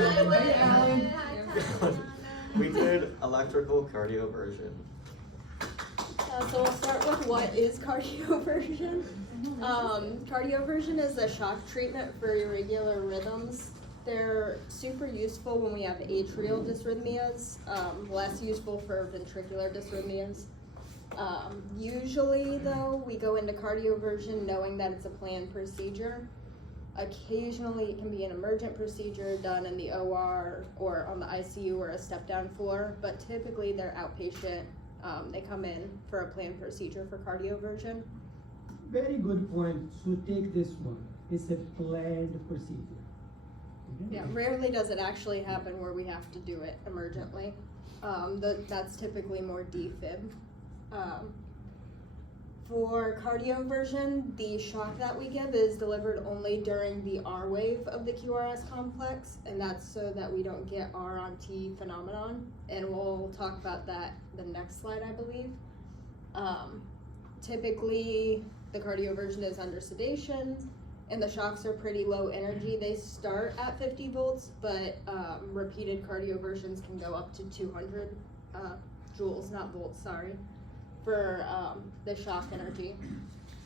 Alan. We did electrical cardioversion. So we'll start with what is cardioversion. Cardioversion is a shock treatment for irregular rhythms. They're super useful when we have atrial dysrhythmias, less useful for ventricular dysrhythmias. Usually though, we go into cardioversion knowing that it's a planned procedure. Occasionally it can be an emergent procedure done in the OR or on the ICU or a step-down floor, but typically they're outpatient. They come in for a planned procedure for cardioversion. Very good point. So take this one. It's a planned procedure. Okay? Yeah, rarely does it actually happen where we have to do it emergently. That's typically more defib. For cardioversion, the shock that we give is delivered only during the R wave of the QRS complex, and that's so that we don't get R on T phenomenon, and we'll talk about that the next slide, I believe. Typically, the cardioversion is under sedation, and the shocks are pretty low energy. They start at 50 volts, but repeated cardioversions can go up to 200 joules, not volts, sorry, for the shock energy.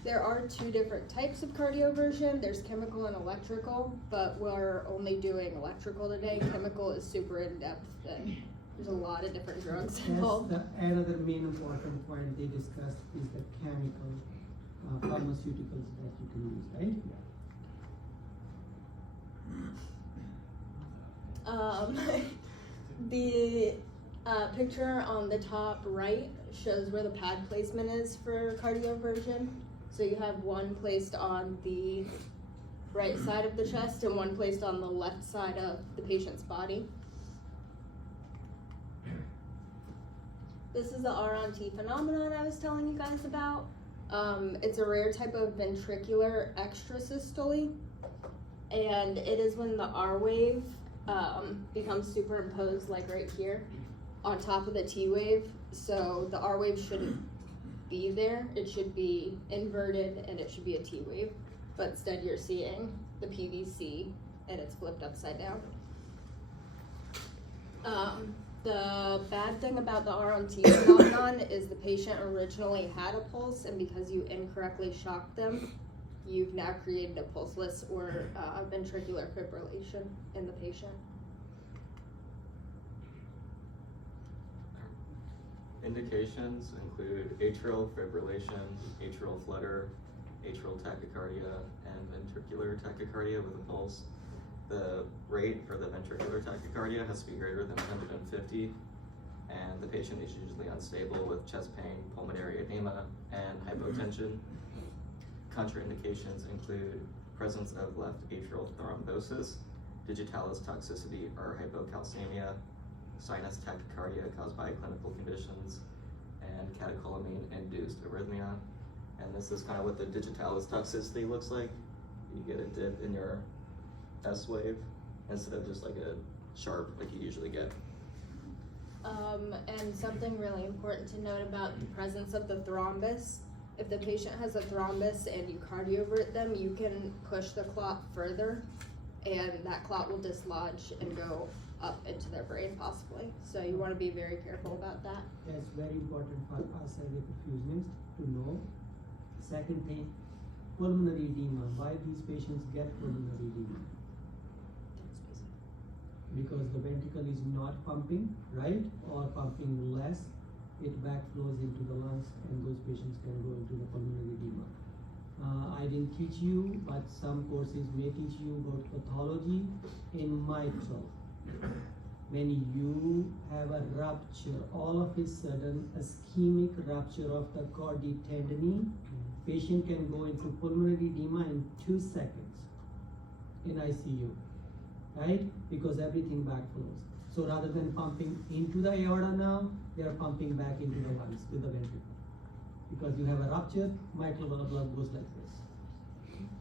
There are two different types of cardioversion. There's chemical and electrical, but we're only doing electrical today. Chemical is super in-depth, and there's a lot of different drugs involved. That's another main important point they discussed is the chemical pharmaceuticals that you can use, right? The picture on the top right shows where the pad placement is for cardioversion. So you have one placed on the right side of the chest and one placed on the left side of the patient's body. This is the R on T phenomenon I was telling you guys about. It's a rare type of ventricular extrasystole, and it is when the R wave becomes superimposed, like right here, on top of the T wave. So the R wave shouldn't be there. It should be inverted and it should be a T wave. But instead you're seeing the PVC and it's flipped upside down. The bad thing about the R on T phenomenon is the patient originally had a pulse, and because you incorrectly shocked them, you've now created a pulseless or ventricular fibrillation in the patient. Indications include atrial fibrillation, atrial flutter, atrial tachycardia, and ventricular tachycardia with a pulse. The rate for the ventricular tachycardia has to be greater than 150, and the patient is usually unstable with chest pain, pulmonary edema, and hypotension. Contraindications include presence of left atrial thrombosis, digitalis toxicity or hypocalcemia, sinus tachycardia caused by clinical conditions, and catecholamine-induced arrhythmia. And this is kind of what the digitalis toxicity looks like. You get a dip in your S wave instead of just like a sharp like you usually get. And something really important to note about the presence of the thrombus. If the patient has a thrombus and you cardiovert them, you can push the clot further, and that clot will dislodge and go up into their brain possibly. So you want to be very careful about that. That's very important for us as a perfusenists to know. Second thing, pulmonary edema. Why these patients get pulmonary edema? Because the ventricle is not pumping, right? Or pumping less. It backflows into the lungs, and those patients can go into the pulmonary edema. I didn't teach you, but some courses may teach you about pathology in mitral. When you have a rupture, all of a sudden, ischemic rupture of the chordae tendineae, patient can go into pulmonary edema in 2 seconds in ICU, right? Because everything backflows. So rather than pumping into the aorta now, they are pumping back into the lungs with the ventricle. Because you have a rupture, mitral blood goes like this.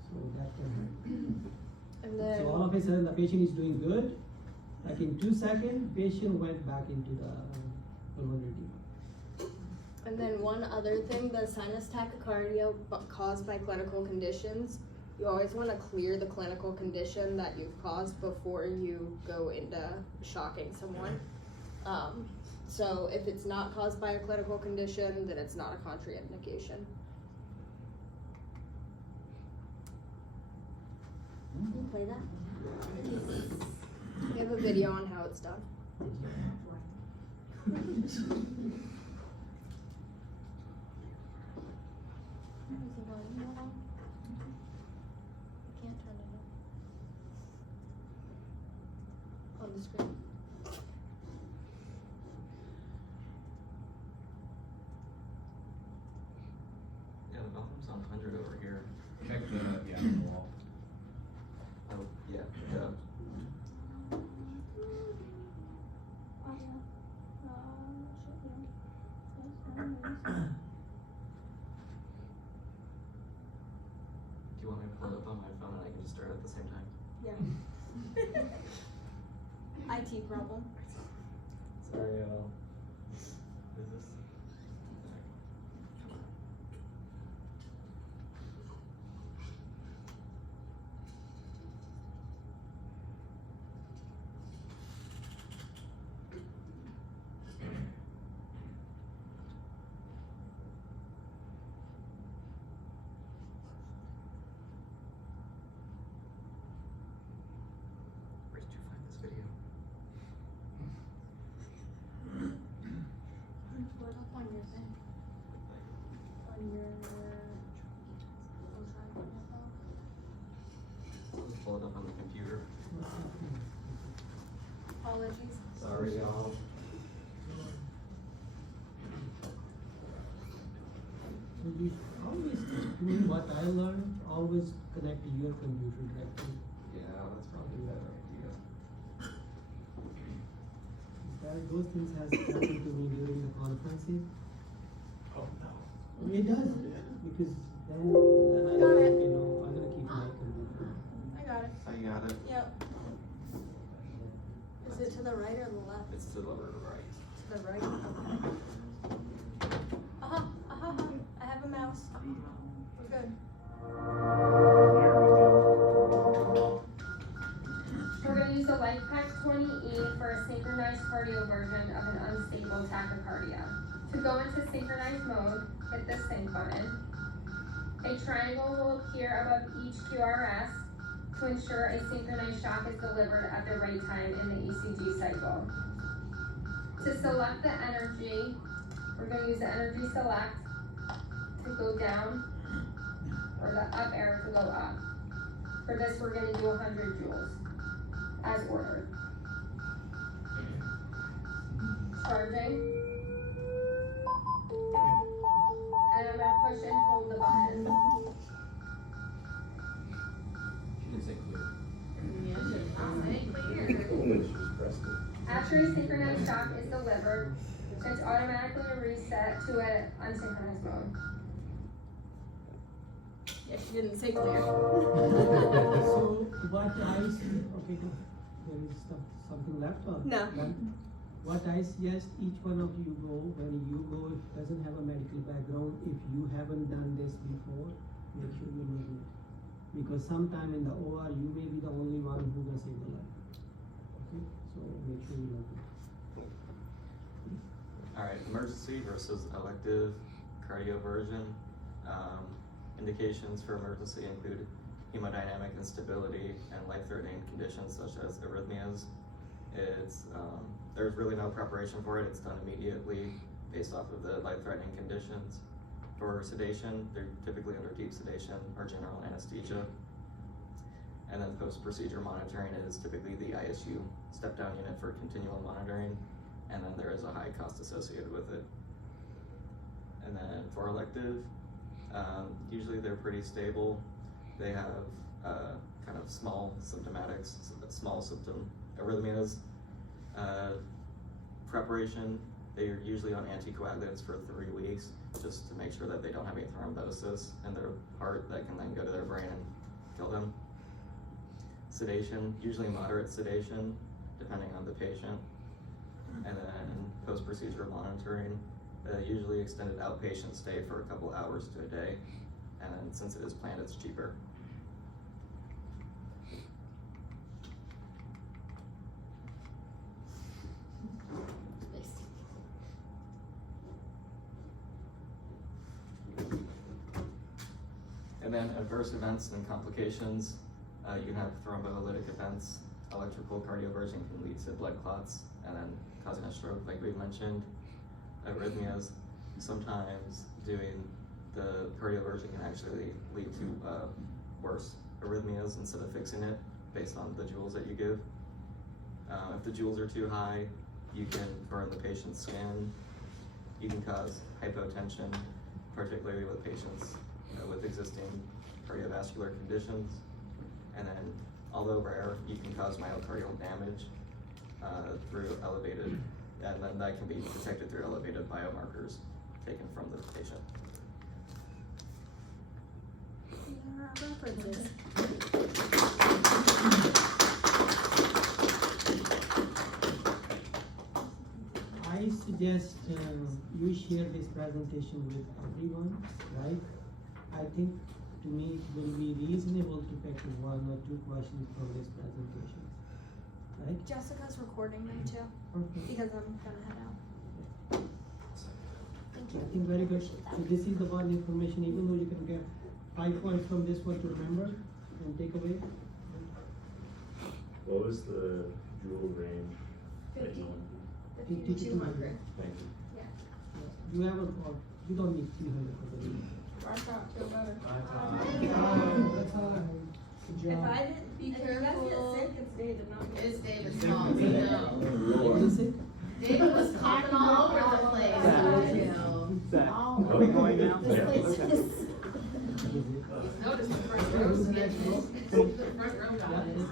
So that can happen. And then, So all of a sudden the patient is doing good, like in 2 seconds, patient went back into the pulmonary edema. and then one other thing, the sinus tachycardia caused by clinical conditions You always want to clear the clinical condition that you've caused before you go into shocking someone. So if it's not caused by a clinical condition, then it's not a contraindication. Can you play that? We have a video on how it's done. Can't turn it on the screen. Yeah, the bathroom's on 100 over here. Check the wall. Oh, yeah, Do you want me to pull it up on my phone and I can just start at the same time? Yeah. IT problem. Sorry, y'all. Is this? Come on. Where did you find this video? Pull it up on your thing. On your Pull it up on the computer. Apologies. Sorry, y'all. So you always do what I learned, always connect to your computer directly. Yeah, that's probably a better idea. Those things has happened to me during the conferences. Oh, no. It does, because then I Got it. you know, I'm gonna keep my computer. I got it. Oh, you got it? Yep. Is it to the right or the left? It's to the right. To the right. Okay. I have a mouse. We're good. We're going to use the LifePak 20E for a synchronized cardioversion of an unstable tachycardia. To go into synchronized mode, hit the sync button. A triangle will appear above each QRS to ensure a synchronized shock is delivered at the right time in the ECG cycle. To select the energy, we're going to use the energy select to go down, or the up arrow to go up. For this, we're going to do 100 joules, as ordered. Charging. And I'm going to push and hold the button. She didn't say clear. After a synchronized shock is delivered, it's automatically reset to an unsynchronized mode. Yeah, she didn't say clear. So what I see, okay, there is something left or? No. None? What I suggest each one of you go, when you go, if it doesn't have a medical background, if you haven't done this before, make sure you know it. Because sometime in the OR, you may be the only one who will save the life. Okay, so make sure you know it. Alright, emergency versus elective cardioversion. Indications for emergency include hemodynamic instability and life-threatening conditions such as arrhythmias. There's really no preparation for it. It's done immediately based off of the life-threatening conditions. For sedation, they're typically under deep sedation or general anesthesia. And then post-procedure monitoring is typically the ISU step-down unit for continual monitoring, and then there is a high cost associated with it. And then for elective, usually they're pretty stable. They have kind of small symptomatics, small symptom arrhythmias. Preparation, they're usually on anticoagulants for 3 weeks just to make sure that they don't have any thrombosis in their heart that can then go to their brain and kill them. Sedation, usually moderate sedation, depending on the patient. And then post-procedure monitoring, usually extended outpatient stay for a couple hours to a day. And then since it is planned, it's cheaper. And then adverse events and complications, you can have thrombolytic events. Electrical cardioversion can lead to blood clots and then causing a stroke, like we mentioned. Arrhythmias, sometimes doing the cardioversion can actually lead to worse arrhythmias instead of fixing it based on the joules that you give. If the joules are too high, you can burn the patient's skin. You can cause hypotension, particularly with patients with existing cardiovascular conditions. And then, although rare, you can cause myocardial damage through elevated, and then that can be detected through elevated biomarkers taken from the patient. References. I suggest you share this presentation with everyone, right? I think to me it will be reasonable to pick one or two questions from this presentation, right? Jessica's recording them too, Perfect. because I'm gonna head out. Thank I you. think very good. So this is the one information, even though you can get 5 points from this one to remember and take away. What was the jewel range? that you 50. wanted? 50 to 200. Thank you. You have a, or you don't need 300 for the day. I thought feel better. That's high. Good If job. I didn't, Be if you guys careful. get sick, it's David, not me. It's David's fault, you know. What is it? David was coughing all over the place. You know. Are we going now? This place Is is. it? Notice the front Yeah, row's who's the getting next row? it. The front row got Yeah, it. yeah.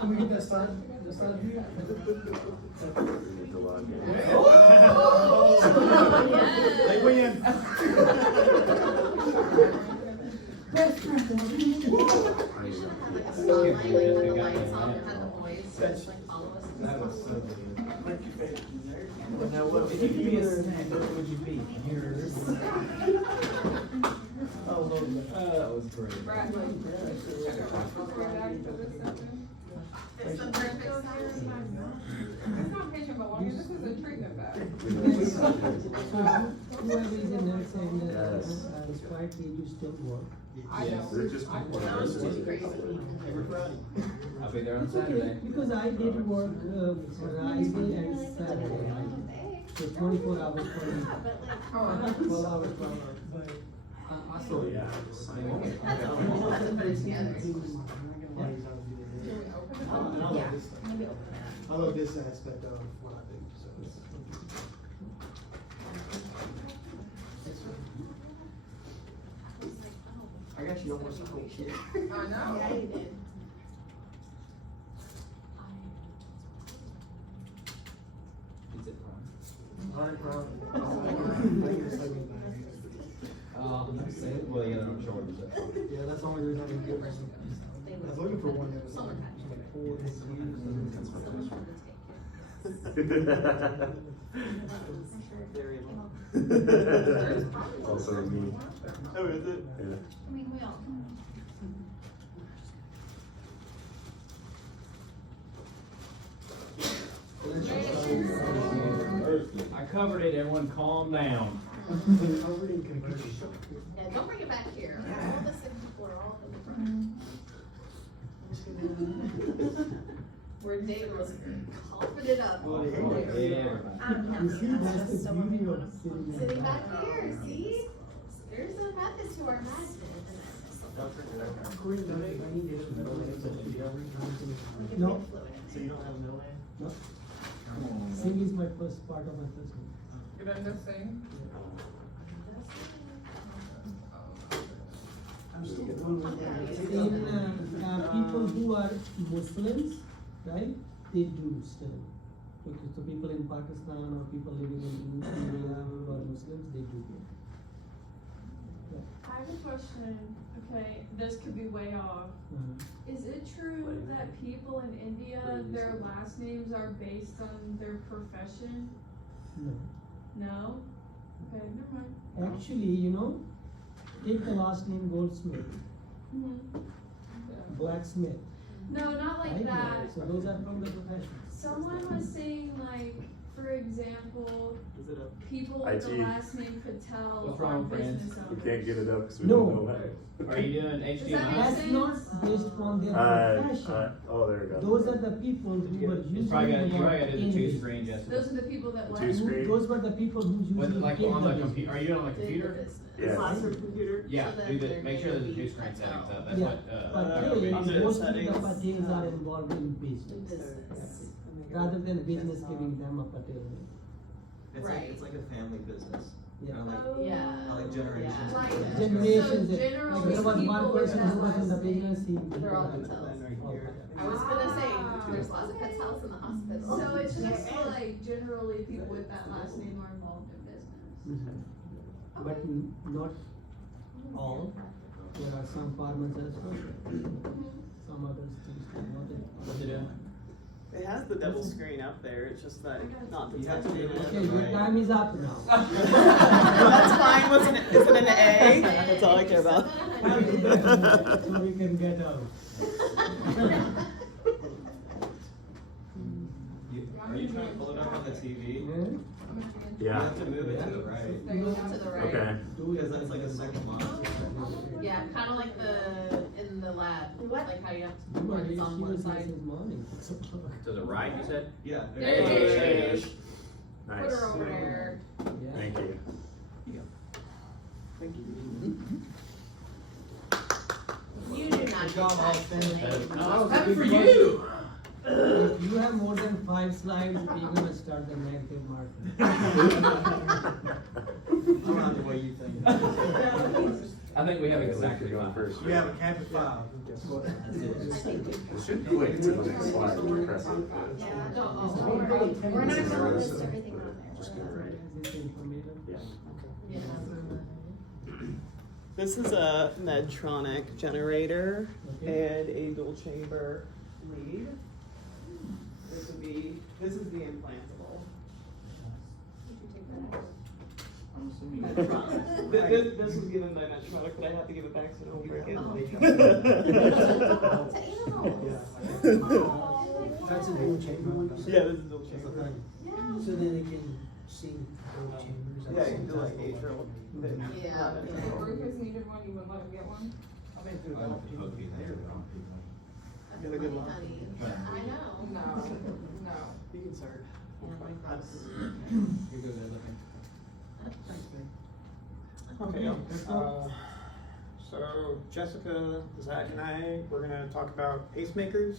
Can we get that side view? It's a lot. They win. We should have had like a spotlight, like when the lights off and had the boys just like follow us. That was so good. Now, what, if you could be a snack, what would you be? Yours. Oh, Lord. That was great. It's the perfect size. It's not patient belonging, this is a treatment bag. So whoever is in nursing and Sprite, you still work. I know. They're just. That was too crazy. I'll be there on Saturday. Because I did work Friday and Saturday. So 24 hours per week. 12 hours per hour. But I saw you. That's to put it together. Yeah. Maybe open it I love this aspect of what I do, so. I got you almost a whole kid. I know. Yeah, you did. Is it fun? Alright, bro. I'm saying, well, yeah, I'm sure it's Yeah, that's the only reason I didn't get one. I was looking for one that was like 4 years. Also me. Oh, is it? Yeah. I mean, we all. I covered it, everyone calm down. Covered in confusion. Yeah, don't bring it back here. All the sick people are all in the front. Where David was coughing it up. Yeah. you see, that's the beauty of sitting in Sitting the back here, see? There's a method to our madness. No, So you don't have a middle name? no. Sing is my first part of my first name. You don't just sing? I'm still In people who are Muslims, right? They do still. Okay, so people in Pakistan or people living in India who are Muslims, they do. I have a question. Okay, this could be way off. Is it true that people in India, their last names are based on their profession? No. No? Okay, never mind. Actually, you know, take the last name Goldsmith, blacksmith. No, not like right? that. So those are from the profession. Someone was saying like, for example, Is it a? people with the IT. last name Patel What's are wrong, friends? business owners. We can't get it up because we No. don't know how. Are you doing Does that HDMI? make That's sense? not based on their profession. Oh, there you go. Those are the people who were using It's probably got, you the probably word gotta do the in two business. screen, Jessica. Those are the people that The left. two screen. Those were the people who usually With, like, did on the the business. computer, are you on a Did the computer? business. Yeah. Classroom computer? Yeah, So that do the, they're make sure gonna that the be two screen Patel. settings up, that's Yeah, what, Patel, I'm doing mostly the settings. Patels are involved in business, Business. rather than business giving them a Patel name. It's Right. like, it's like a family business, Yeah. kinda like, Oh. Yeah. like generations. Like, Yeah. Generations, So like generally there was one people with person that who was in the last name, business, he. They're all he- Patels. all Patels. I was gonna say, Ah. there's lots of Patels in the hospital. So it's just like generally people with that last name are involved in business. Mhm. But not all, there are some farmers as well, some others things, not that. what's it doing? It has the double screen up there, it's just that not the You have touch to be able to- Okay, your time is up now. That's fine, wasn't it? Is it an A? That's all I care about. So we can get out. Are you trying to pull it up on the TV? You Yeah. have to move it to the right. To the right. Okay. Because that's like a second monitor. Yeah, kinda like in the lab, like how you have to, You are when it's on one side. since morning. To the right, you said? Yeah. There it is. Nice. Put her over there. Yeah. Thank you. Thank you. You do not get that. No, that was for you! If you have more than 5 slides, we're gonna start the negative marking. I'm not the way you think. I think we have exactly Going five. first. You have a cap of 5. It should be like to the next slide. when you press it. We're not gonna list everything on Just there. go right. Is this informative? Yeah. Yeah. This is a Medtronic generator Okay. and a dual chamber lead. This is the implantable. I'm assuming. Medtronic. This was given by Medtronic, but I have to give it back so don't break it. That's a dual chamber one. Yeah, this is dual chamber. So then they can see both chambers. at Yeah, the you same can do like time. atrial. Yeah. Rufus needed one, you wouldn't let him get one? You're the good one. Honey. I know. No, no. You can start. You're good at looking. Okay, so Jessica, Zach, and I, we're gonna talk about pacemakers.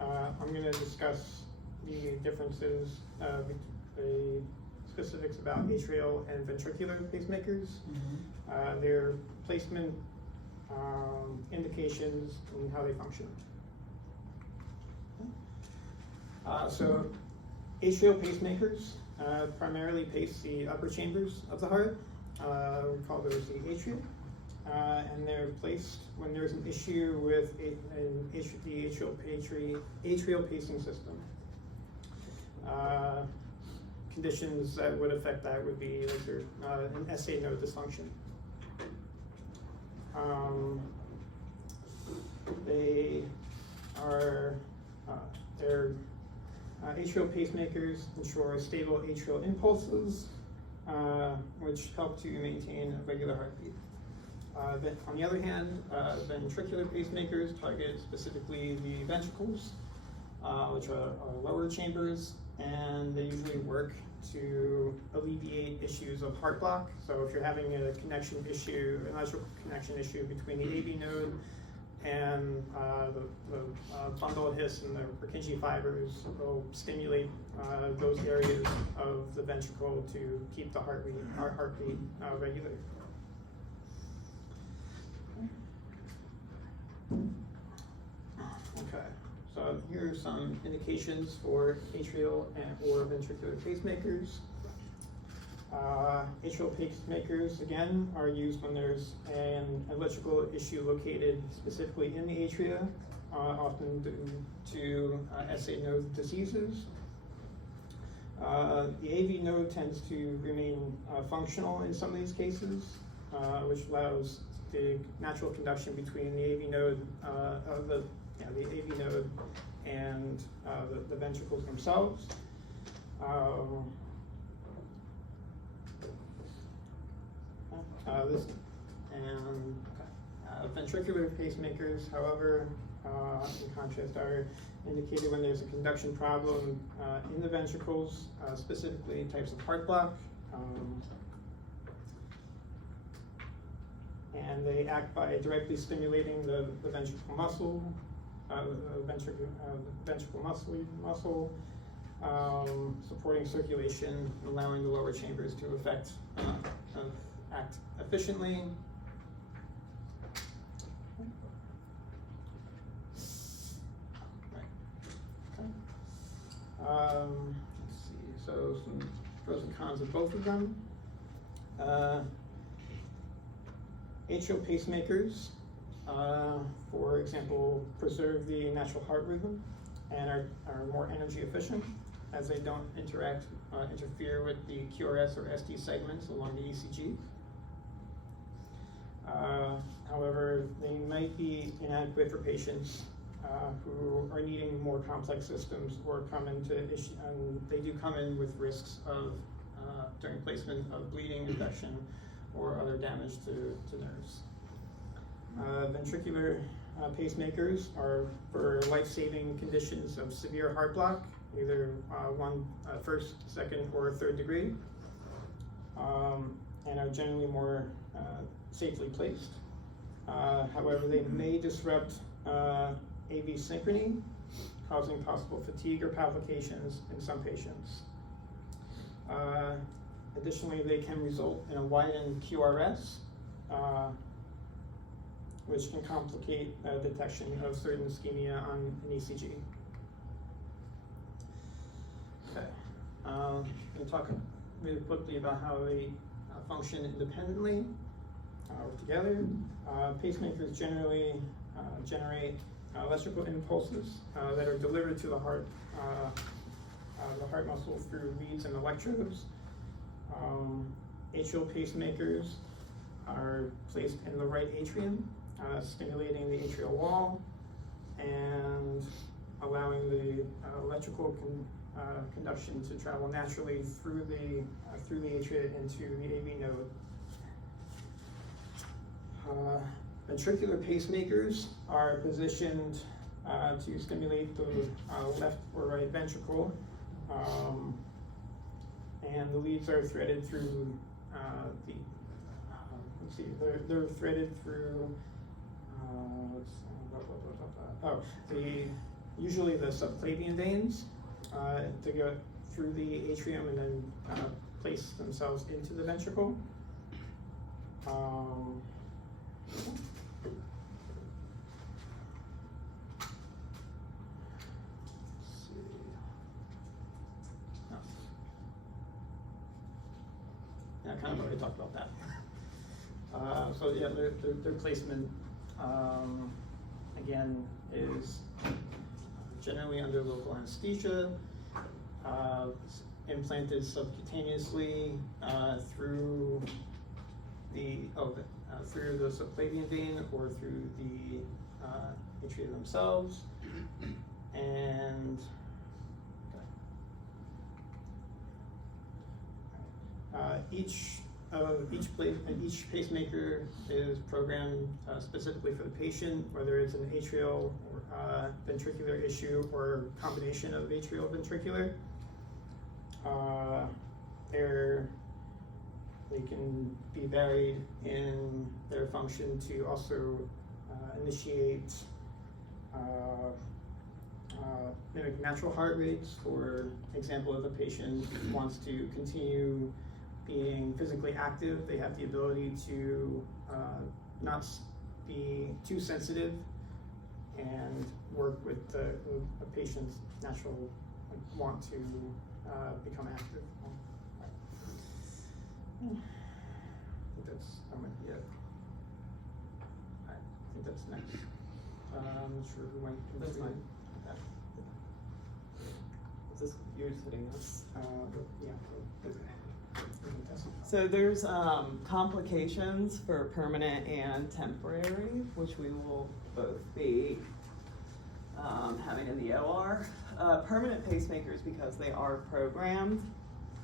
I'm gonna discuss the differences, the specifics about atrial and ventricular pacemakers, their placement, indications, and how they function. So atrial pacemakers primarily pace the upper chambers of the heart. We call those the atria. And they're placed when there's an issue with the atrial pacing system. Conditions that would affect that would be like an SA node dysfunction. They are they're atrial pacemakers ensure stable atrial impulses, which help to maintain a regular heartbeat. Then on the other hand, ventricular pacemakers target specifically the ventricles, which are lower chambers, and they usually work to alleviate issues of heart block. So if you're having a connection issue, an electrical connection issue between the AV node and the bundle His and the Purkinje fibers, will stimulate those areas of the ventricle to keep the heartbeat regular. Okay, so here are some indications for atrial or ventricular pacemakers. Atrial pacemakers, again, are used when there's an electrical issue located specifically in the atria, often due to SA node diseases. The AV node tends to remain functional in some of these cases, which allows the natural conduction between the AV node, the AV node and the ventricles themselves. Ventricular pacemakers, however, in contrast, are indicated when there's a conduction problem in the ventricles, specifically types of heart block. And they act by directly stimulating the ventricle muscle, ventricle muscle, supporting circulation, allowing the lower chambers to act efficiently. Let's see, so some pros and cons of both of them. Atrial pacemakers, for example, preserve the natural heart rhythm and are more energy efficient as they don't interfere with the QRS or ST segments along the ECG. However, they might be inadequate for patients who are needing more complex systems or they do come in with risks of during placement of bleeding, infection, or other damage to nerves. Ventricular pacemakers are for life-saving conditions of severe heart block, either first, second, or third degree, and are generally more safely placed. However, they may disrupt AV synchrony, causing possible fatigue or palpitations in some patients. Additionally, they can result in a widened QRS, which can complicate detection of certain ischemia on an ECG. Okay, I'm going to talk really quickly about how they function independently or together. Pacemakers generally generate electrical impulses that are delivered to the heart muscle through leads and electrodes. Atrial pacemakers are placed in the right atrium, stimulating the atrial wall and allowing the electrical conduction to travel naturally through the atria into the AV node. Ventricular pacemakers are positioned to stimulate the left or right ventricle, and the leads are threaded through they're threaded through usually the subclavian veins to go through the atrium and then place themselves into the ventricle. Yeah, I kind of already talked about that. So yeah, their placement again is generally under local anesthesia, implanted subcutaneously through the subclavian vein or through the atria themselves, and each pacemaker is programmed specifically for the patient, whether it's an atrial or ventricular issue or combination of atrial ventricular. They can be varied in their function to also initiate mimic natural heart rates. For example, if a patient wants to continue being physically active, they have the ability to not be too sensitive and work with a patient's natural want to become active. I think that might be it. I think that's next. I'm not sure who might continue. That's fine. Is this, you're sitting this, yeah. So there's complications for permanent and temporary, which we will both be having in the OR. Permanent pacemakers, because they are programmed,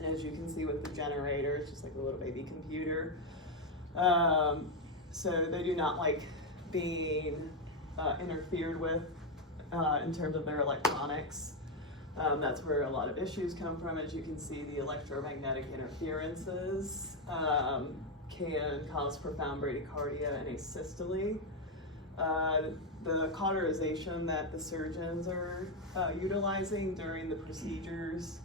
and as you can see with the generator, it's just like a little baby computer. So they do not like being interfered with in terms of their electronics. That's where a lot of issues come from. As you can see, the electromagnetic interferences can cause profound bradycardia and asystole. The cauterization that the surgeons are utilizing during the procedures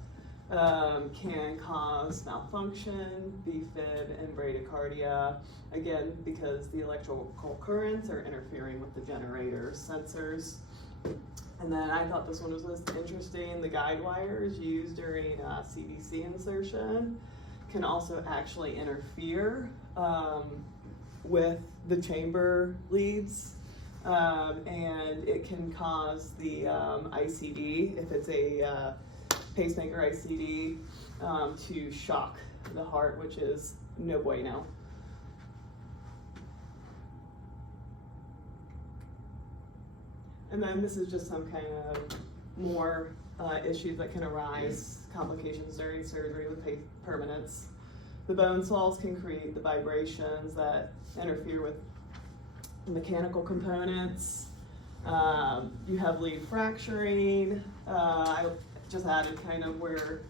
can cause malfunction, BFib, and bradycardia, again, because the electrical currents are interfering with the generator sensors. And then I thought this one was most interesting. The guide wires used during CVC insertion can also actually interfere with the chamber leads, and it can cause the ICD, if it's a pacemaker ICD, to shock the heart, which is no bueno. And then this is just some kind of more issues that can arise, complications during surgery with permanence. The bone saws can create the vibrations that interfere with mechanical components. You have lead fracturing. I just added kind of where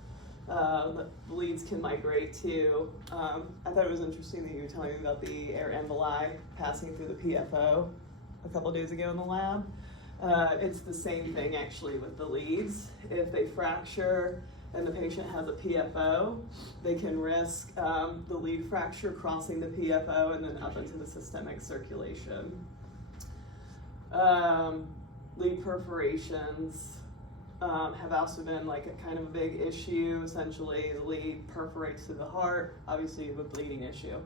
the leads can migrate to. I thought it was interesting that you were telling me about the air emboli passing through the PFO a couple days ago in the lab. It's the same thing actually with the leads. If they fracture and the patient has a PFO, they can risk the lead fracture crossing the PFO and then up into the systemic circulation. Lead perforations have also been like a kind of a big issue. Essentially, the lead perforates through the heart. Obviously, you have a bleeding issue.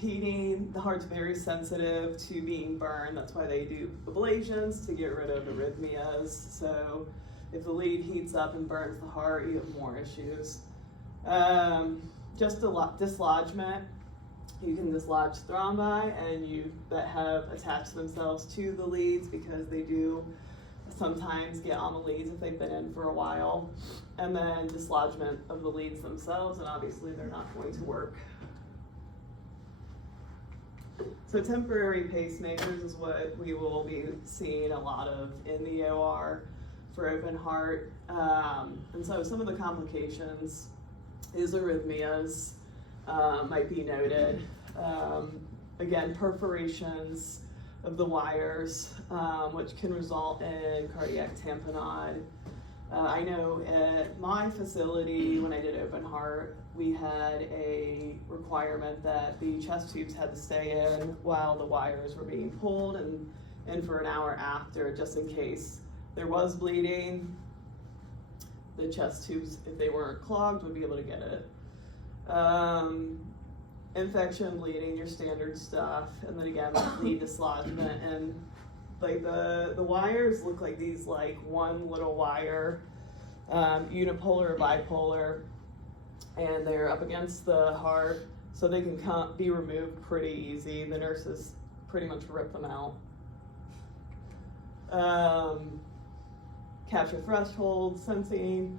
Heating, the heart's very sensitive to being burned. That's why they do ablations, to get rid of arrhythmias. So if the lead heats up and burns the heart, you have more issues. Just a dislodgement. You can dislodge thrombi and that have attached themselves to the leads, because they do sometimes get on the leads if they've been in for a while. And then dislodgement of the leads themselves, and obviously they're not going to work. So temporary pacemakers is what we will be seeing a lot of in the OR for open heart. And so some of the complications is arrhythmias might be noted. Again, perforations of the wires, which can result in cardiac tamponade. I know at my facility, when I did open heart, we had a requirement that the chest tubes had to stay in while the wires were being pulled, and in for an hour after, just in case there was bleeding. The chest tubes, if they weren't clogged, would be able to get it. Infection, bleeding, your standard stuff, and then again, lead dislodgement, and like the wires look like these, like one little wire, unipolar or bipolar, and they're up against the heart, so they can be removed pretty easy. The nurses pretty much rip them out. Capture threshold sensing,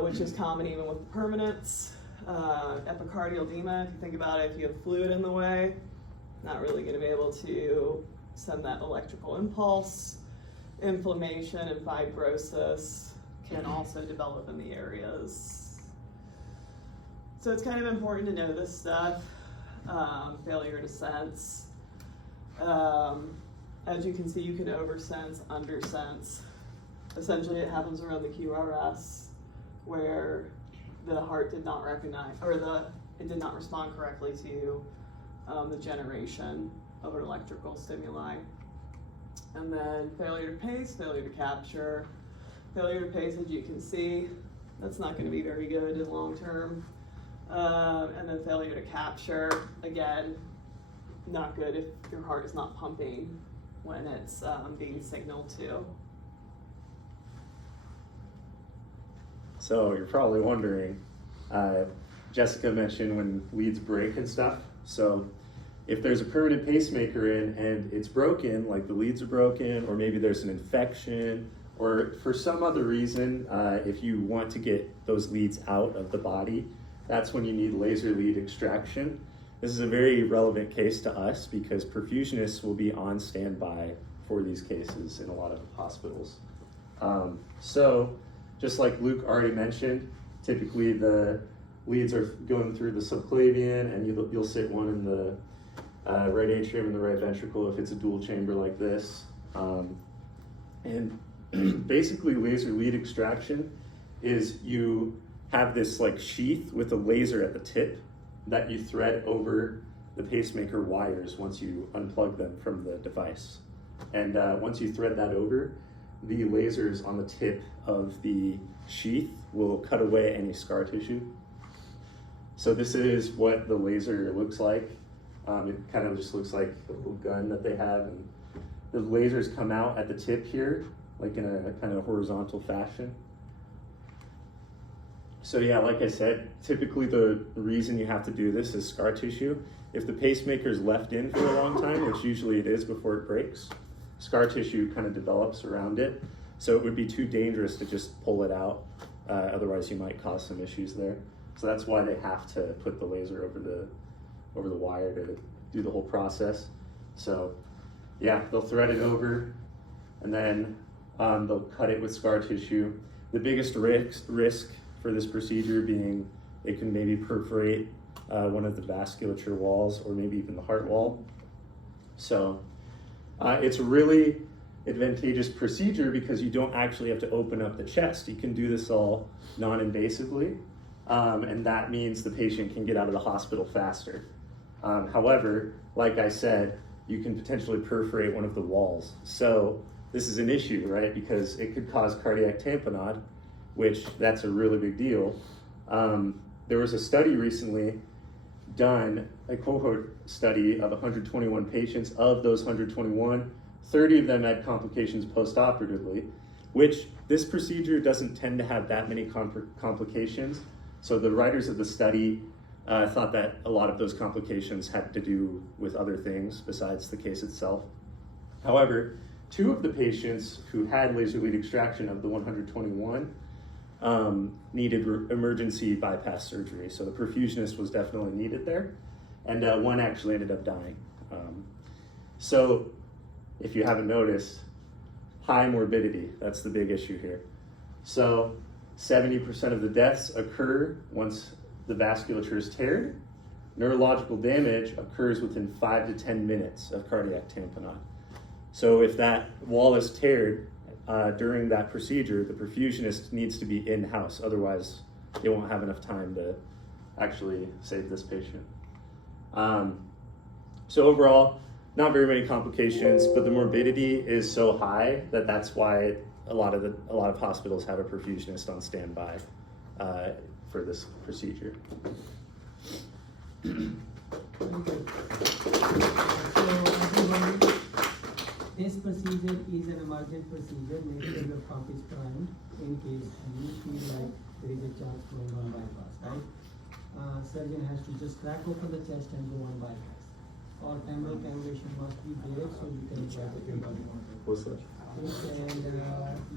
which is common even with the permanents. Epicardial edema, if you think about it, if you have fluid in the way, not really going to be able to send that electrical impulse. Inflammation and fibrosis can also develop in the areas. So it's kind of important to know this stuff. Failure to sense. As you can see, you can oversense, undersense. Essentially, it happens around the QRS, where the heart did not recognize, or it did not respond correctly to the generation of an electrical stimuli. And then failure to pace, failure to capture. Failure to pace, as you can see, that's not going to be very good in long term. And then failure to capture, again, not good if your heart is not pumping when it's being signaled to. So you're probably wondering, Jessica mentioned when leads break and stuff. So if there's a permanent pacemaker in and it's broken, like the leads are broken, or maybe there's an infection, or for some other reason, if you want to get those leads out of the body, that's when you need laser lead extraction. This is a very relevant case to us because perfusionists will be on standby for these cases in a lot of hospitals. So just like Luke already mentioned, typically the leads are going through the subclavian, and you'll sit one in the right atrium and the right ventricle if it's a dual chamber like this. And basically laser lead extraction is you have this like sheath with a laser at the tip that you thread over the pacemaker wires once you unplug them from the device. And once you thread that over, the lasers on the tip of the sheath will cut away any scar tissue. So this is what the laser looks like. It kind of just looks like a little gun that they have, and the lasers come out at the tip here, like in a kind of horizontal fashion. So yeah, like I said, typically the reason you have to do this is scar tissue. If the pacemaker is left in for a long time, which usually it is before it breaks, scar tissue kind of develops around it. So it would be too dangerous to just pull it out. Otherwise you might cause some issues there. So that's why they have to put the laser over the wire to do the whole process. So yeah, they'll thread it over, and then they'll cut it with scar tissue. The biggest risk for this procedure being it can maybe perforate one of the vasculature walls or maybe even the heart wall. So it's a really advantageous procedure because you don't actually have to open up the chest. You can do this all non-invasively, and that means the patient can get out of the hospital faster. However, like I said, you can potentially perforate one of the walls. So this is an issue, right? Because it could cause cardiac tamponade, which that's a really big deal. There was a study recently done, a cohort study of 121 patients. Of those 121, 30 of them had complications post-operatively, which this procedure doesn't tend to have that many complications. So the writers of the study thought that a lot of those complications had to do with other things besides the case itself. However, 2 of the patients who had laser lead extraction of the 121 needed emergency bypass surgery. So the perfusionist was definitely needed there, and 1 actually ended up dying. So if you haven't noticed, high morbidity, that's the big issue here. So 70% of the deaths occur once the vasculature is teared. Neurological damage occurs within 5 to 10 minutes of cardiac tamponade. So if that wall is teared during that procedure, the perfusionist needs to be in-house, otherwise they won't have enough time to actually save this patient. So overall, not very many complications, but the morbidity is so high that that's why a lot of hospitals have a perfusionist on standby for this procedure. Okay. So everyone, this procedure is an emergent procedure. Make sure your pump is primed in case you feel like there is a chance going on bypass, right? Surgeon has to just crack open the chest and go on bypass. Or femoral cannulation must be there so you can check the body. What's that? And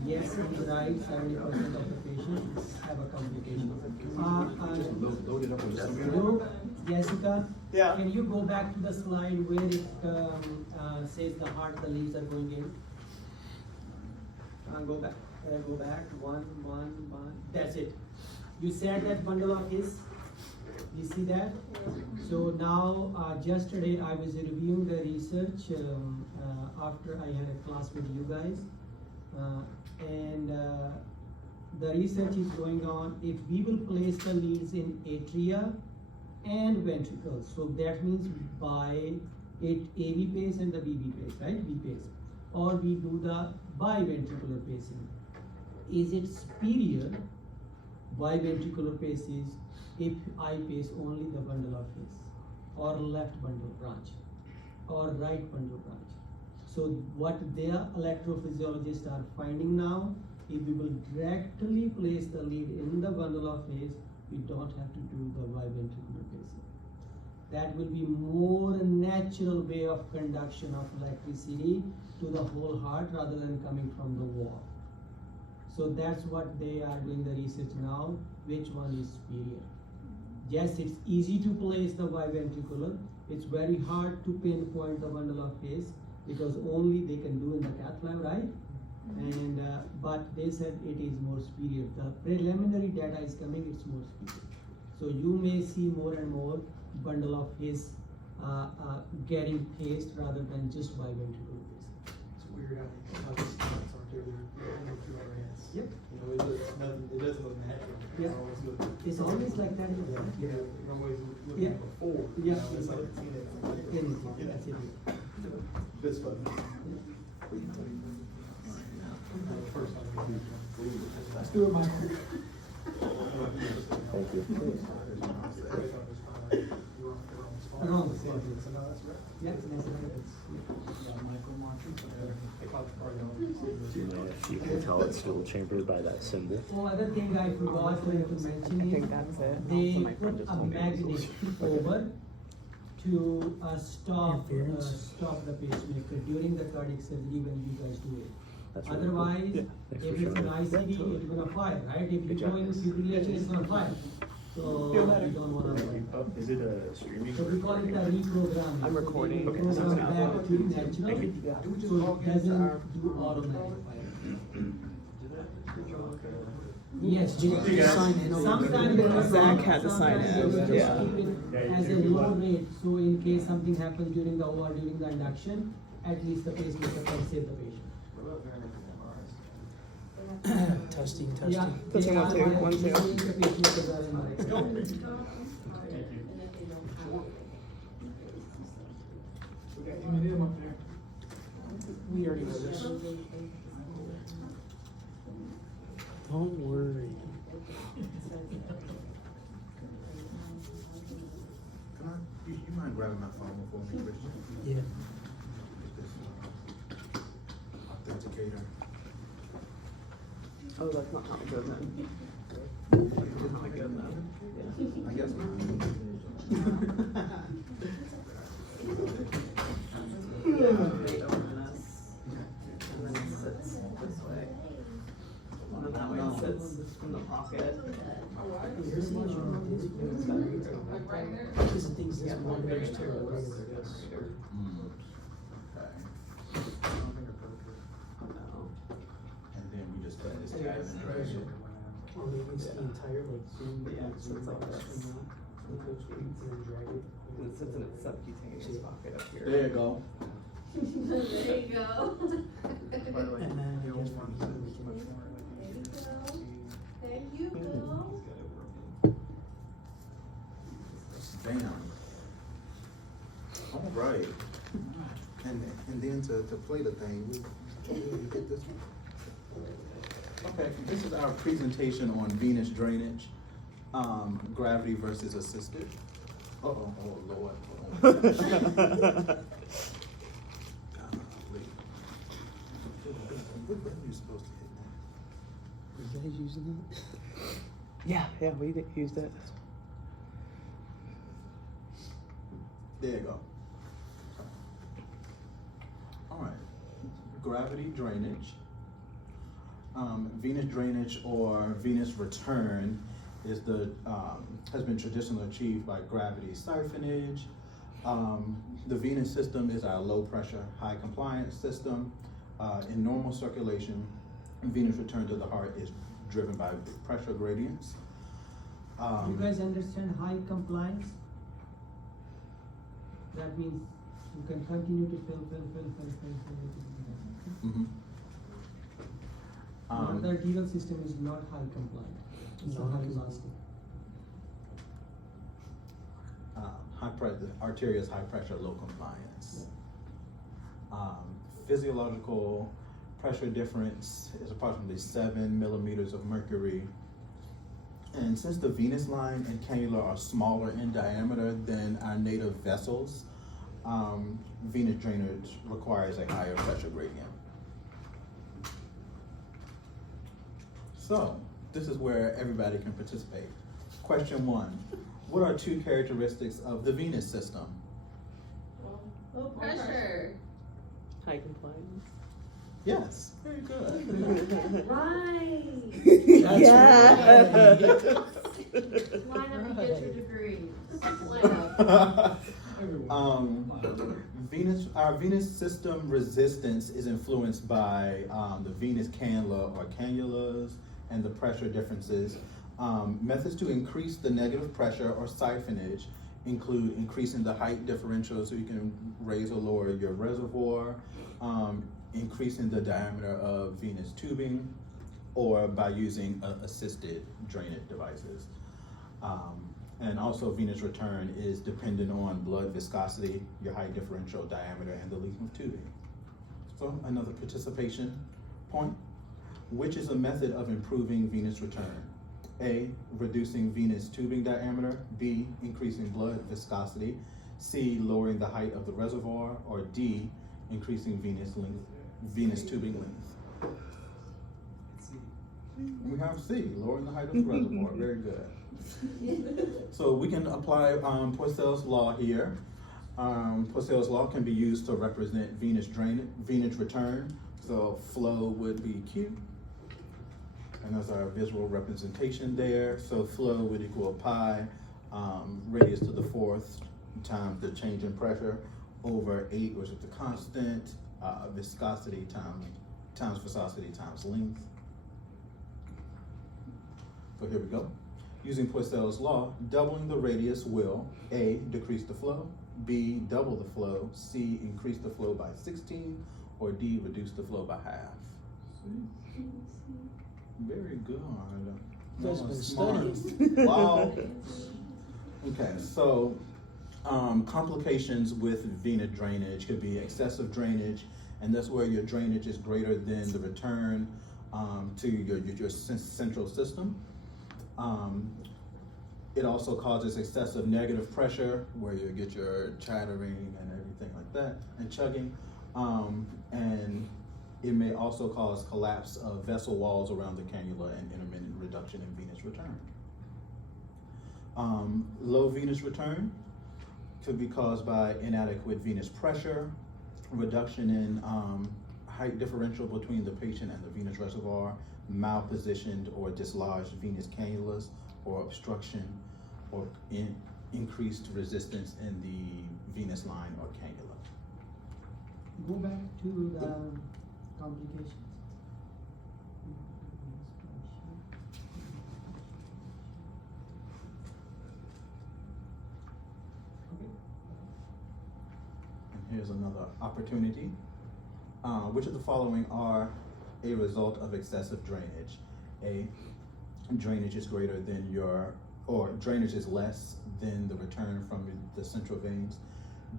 yes, he's right, 70% of the patients have a complication. Jessica, Yeah. can you go back to the slide where it says the heart, the leaves are going in? Go back, one, that's it. You said that bundle of his, you see that? So now, yesterday I was reviewing the research after I had a class with you guys, and the research is going on. If we will place the leads in atria and ventricles, so that means by AV pace and the VB pace, right? V pace, or we do the biventricular pacing. Is it superior? Biventricular pace is if I pace only the bundle of his, or left bundle branch, or right bundle branch. So what their electrophysiologists are finding now if we will directly place the lead in the bundle of hairs, we don't have to do the biventricular pacing. That will be more natural way of conduction of electricity to the whole heart rather than coming from the wall. So that's what they are doing the research now, which one is superior. Yes, it's easy to place the biventricular. It's very hard to pinpoint the bundle of hairs because only they can do in the cath lab, right? And but they said it is more superior. The preliminary data is coming, it's more superior. So you may see more and more bundle of hairs getting paced rather than just biventricular pacing. It's weird how these spots aren't there, they're under QRS. Yep. You know, it looks nothing, it doesn't look natural. Yeah. It always looks. It's always like that. Yeah, it always looks Yeah. like before. Yeah. You know, it's like, seen it. Anything, that's it. This fun. Let's do it, Michael. Thank you. Wrong. Yeah, Yeah, that's right. Michael Martin. You can tell it's dual chambered by that symbol. Oh, other thing I forgot to mention I is think that's it. they Also, my friend put just a told me it was magnet over to stop the pacemaker during the cardiac surgery when you guys do it. That's really cool. Otherwise, Yeah, thanks if for it's an showing ICD, that. it's gonna fire, right? If you Good go job. in fibrillation, it's gonna fire. So we don't wanna. Is it a streaming? So we call it a reprogramming. I'm recording. So Okay, they sounds reprogram good. back to natural, Thank you. so it doesn't do automatic fire. Yes, they sign in. Sometimes they will Zach had to sign sometimes in, they will just yeah. keep it as a low rate, so in case something happens during the OR, during the induction, at least the pacemaker can save the patient. Testing, Yeah. Testing, they one, are two, MRI. 1, 2. The pacemakers are MRI. We got Eminem up there. We already know this. Don't worry. Can I, you mind grabbing my phone for me, Christian? Yeah. Authenticator. Oh, that's not how it goes in. That's not good though. I guess not. And then it sits this way. And then that way it sits in the pocket. Here's the issue. This thinks this one goes to the right of this. And then we just put this tab and drag it. Or maybe it's the entire like zoom. Yeah, so it's like this. And then drag it. And it sits in its subcutaneous pocket up here. There you go. There you go. And then I guess from here we can. There you go. Bam. All right. And then to play the thing, we get this one. Okay, this is our presentation on venous drainage, gravity versus assisted. Uh-oh, oh Lord. Golly. What button are you supposed to hit now? Are you guys using that? Yeah, we used it. There you go. All right, gravity drainage. Venous drainage or venous return is has been traditionally achieved by gravity siphonage. The venous system is our low pressure, high compliance system. In normal circulation, venous return to the heart is driven by pressure gradients. You guys understand high compliance? That means you can continue to fill. Mhm. The arterial system is not high compliant. It's not high elastic. High pressure, arteria is high pressure, low compliance. Physiological pressure difference is approximately 7 millimeters of mercury. And since the venous line and cannula are smaller in diameter than our native vessels, venous drainage requires a higher pressure gradient. So, this is where everybody can participate. Question 1. What are 2 characteristics of the venous system? Low pressure. High compliance. Yes, very good. Right. That's Line up and get your degree. Our venous system resistance is influenced by the venous cannula or cannulas and the pressure differences. Methods to increase the negative pressure or siphonage include increasing the height differential so you can raise or lower your reservoir, increasing the diameter of venous tubing, or by using assisted drainage devices. And also venous return is dependent on blood viscosity, your height differential, diameter, and the length of tubing. So another participation point. Which is a method of improving venous return? A, reducing venous tubing diameter. B, increasing blood viscosity. C, lowering the height of the reservoir. Or D, increasing venous tubing length. We have C, lowering the height of the reservoir. Very good. So we can apply Poiseuille's law here. Poiseuille's law can be used to represent venous return. So flow would be Q. And that's our visual representation there. So flow would equal pi radius to the 4th times the change in pressure over 8, which is the constant, viscosity times viscosity times length. So here we go. Using Poiseuille's law, doubling the radius will A, decrease the flow, B, double the flow, C, increase the flow by 16, or D, reduce the flow by half. Very good. That's been Smart. studied. Wow. Okay, so complications with venous drainage could be excessive drainage, and that's where your drainage is greater than the return to your central system. It also causes excessive negative pressure, where you get your chattering and everything like that, and chugging. And it may also cause collapse of vessel walls around the cannula and intermittent reduction in venous return. Low venous return could be caused by inadequate venous pressure, reduction in height differential between the patient and the venous reservoir, malpositioned or dislodged venous cannulas, or obstruction, or increased resistance in the venous line or cannula. Go back to the complications. And here's another opportunity. Which of the following are a result of excessive drainage? A, drainage is greater than drainage is less than the return from the central veins.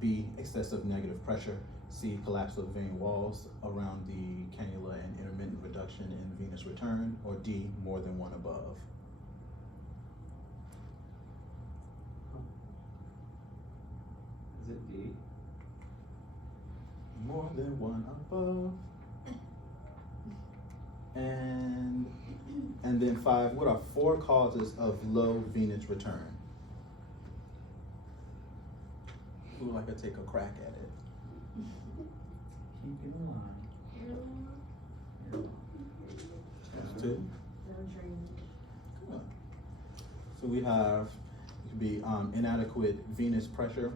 B, excessive negative pressure. C, collapse of vein walls around the cannula and intermittent reduction in venous return. Or D, more than one above. Is it D? More than one above. And then 5, what are 4 causes of low venous return? Who would like to take a crack at it? Keep in line. That's 2. Good. So we have, it could be inadequate venous pressure,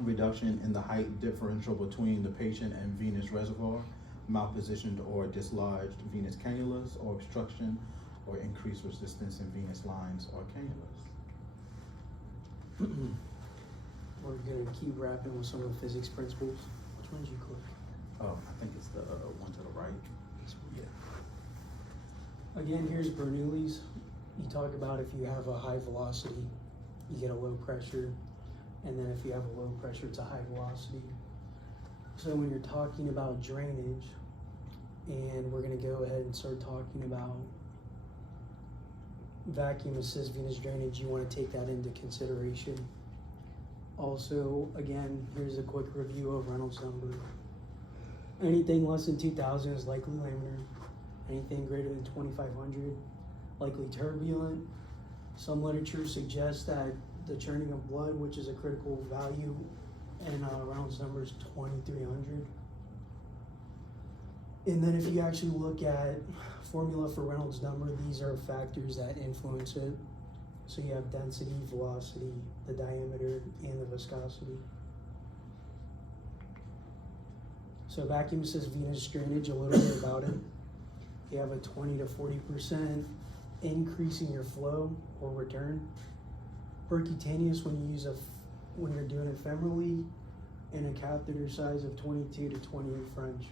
reduction in the height differential between the patient and venous reservoir, malpositioned or dislodged venous cannulas, or obstruction or increased resistance in venous lines or cannulas. We're gonna keep rapping with some of the physics principles. Which one did you click? Oh, I think it's the one to the right. Yeah. Again, here's Bernoulli's. You talk about if you have a high velocity, you get a low pressure, and then if you have a low pressure, it's a high velocity. So when you're talking about drainage, and we're gonna go ahead and start talking about vacuum assist venous drainage, you wanna take that into consideration. Also, again, here's a quick review of Reynolds number. Anything less than 2,000 is likely laminar. Anything greater than 2,500 likely turbulent. Some literature suggests that the churning of blood, which is a critical value, and Reynolds number is 2300. And then if you actually look at formula for Reynolds number, these are factors that influence it. So you have density, velocity, the diameter, and the viscosity. So vacuum assist venous drainage, a little bit about it. You have a 20 to 40% increase in your flow or return. Percutaneous when you're doing it femorally, and a catheter size of 22 to 28 French.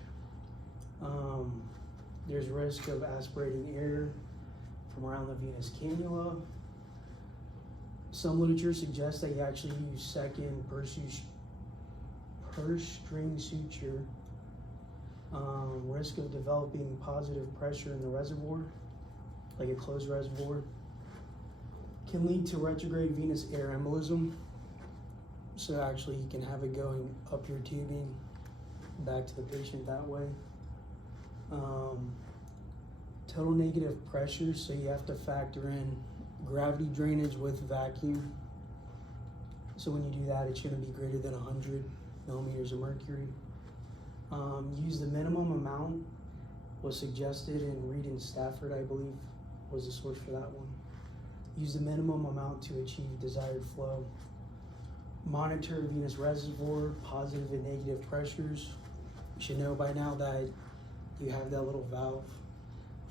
There's risk of aspirating air from around the venous cannula. Some literature suggests that you actually use second purse string suture. Risk of developing positive pressure in the reservoir, like a closed reservoir. Can lead to retrograde venous air embolism. So actually you can have it going up your tubing, back to the patient that way. Total negative pressure, so you have to factor in gravity drainage with vacuum. So when you do that, it shouldn't be greater than 100 millimeters of mercury. Use the minimum amount was suggested in Reed and Stafford, I believe, was the source for that one. Use the minimum amount to achieve desired flow. Monitor venous reservoir, positive and negative pressures. You should know by now that you have that little valve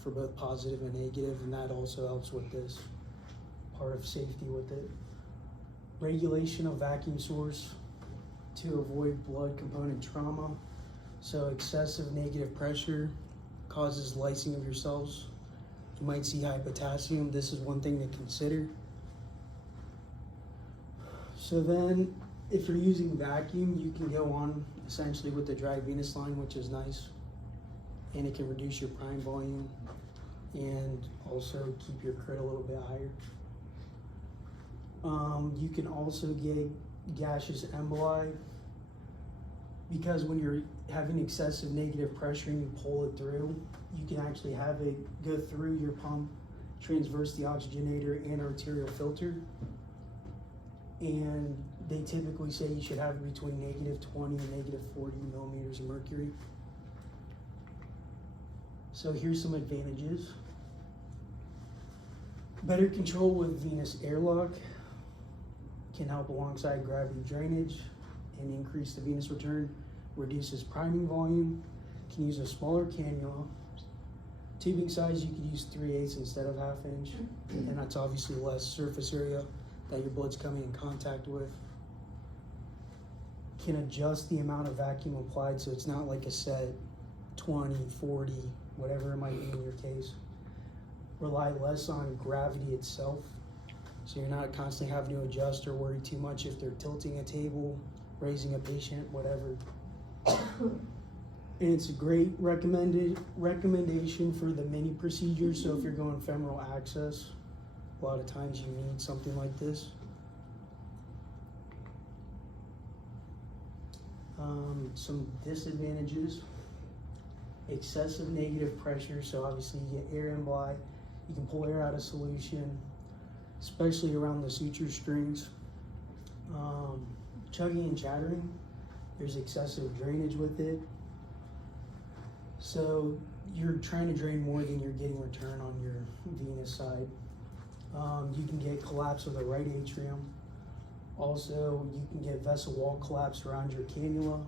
for both positive and negative, and that also helps with this part of safety with it. Regulation of vacuum source to avoid blood component trauma. So excessive negative pressure causes lysing of your cells. You might see high potassium. This is one thing to consider. So then, if you're using vacuum, you can go on essentially with the dry venous line, which is nice. And it can reduce your prime volume and also keep your crit a little bit higher. You can also get gaseous emboli, because when you're having excessive negative pressure and you pull it through, you can actually have it go through your pump, transverse the oxygenator and arterial filter. And they typically say you should have between negative 20 and negative 40 millimeters of mercury. So here's some advantages. Better control with venous airlock, can help alongside gravity drainage and increase the venous return, reduces priming volume, can use a smaller cannula. Tubing size, you could use 3/8 instead of 1/2 inch, and that's obviously less surface area that your blood's coming in contact with. Can adjust the amount of vacuum applied, so it's not like a set 20, 40, whatever it might be in your case. Rely less on gravity itself, so you're not constantly having to adjust or worry too much if they're tilting a table, raising a patient, whatever. And it's a great recommendation for the mini procedure. So if you're going femoral access, a lot of times you need something like this. Some disadvantages: excessive negative pressure. So obviously you get air emboli. You can pull air out of solution, especially around the suture strings. Chugging and chattering. There's excessive drainage with it. So you're trying to drain more than you're getting return on your venous side. You can get collapse of the right atrium. Also, you can get vessel wall collapse around your cannula.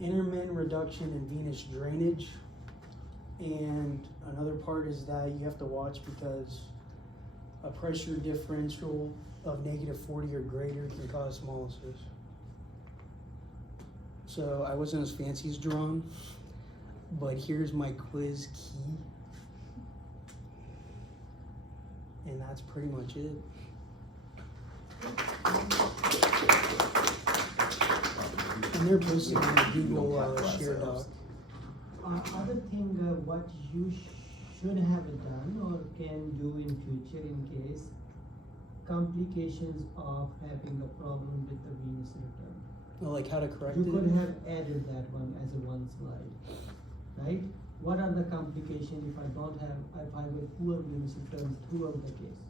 Intermittent reduction in venous drainage. And another part is that you have to watch, because a pressure differential of negative 40 or greater can cause hemolysis. So I wasn't as fancy as Jerome, but here's my quiz key. And that's pretty much it. And they're posted on the Google share doc. Other thing, what you should have done or can do in future in case complications of having a problem with the venous return. Well, like how to correct You it? could have added that one as a one slide, right? What are the complications if I have a poor venous return throughout the case?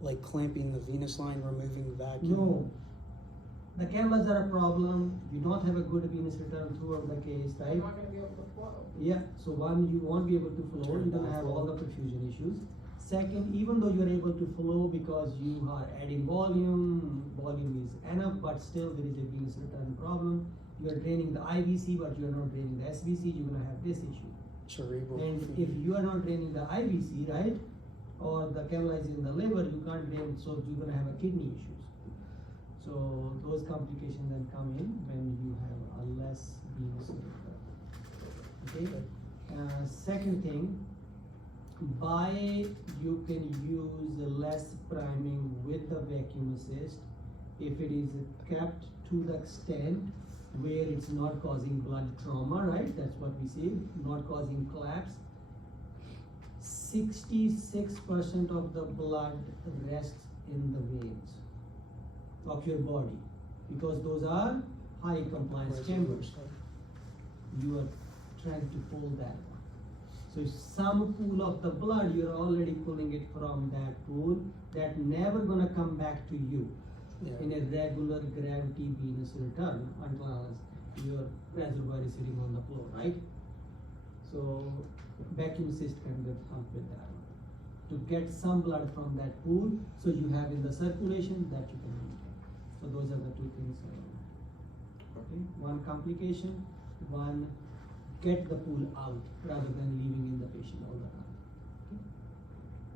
Like clamping the venous line, removing the vacuum? No. The cannulas are a problem. You don't have a good venous return throughout the case, You're right? not gonna be able to flow. Yeah, so one, you won't be able to flow, you're gonna have all the perfusion issues. Second, even though you're able to flow because you are adding volume is enough, but still there is a venous return problem. You are draining the IVC, but you are not draining the SVC, you're gonna have this issue. Cerebral. And if you are not draining the IVC, right, or the cannula is in the liver, you can't drain, so you're gonna have a kidney issues. So those complications then come in when you have a less venous return. Okay. Second thing, you can use less priming with the vacuum assist if it is kept to the extent where it's not causing blood trauma, right? That's what we say, not causing collapse. 66% of the blood rests in the veins of your body because those are high compliance chambers. You are trying to pull that one. So some pool of the blood, you're already pulling it from that pool, that never gonna come back to you in a regular gravity venous return until your reservoir is sitting on the floor, right? So vacuum assist can help with that one. To get some blood from that pool, so you have in the circulation that you can maintain. So those are the two things. Okay, one complication, one get the pool out rather than leaving in the patient all the time. Okay?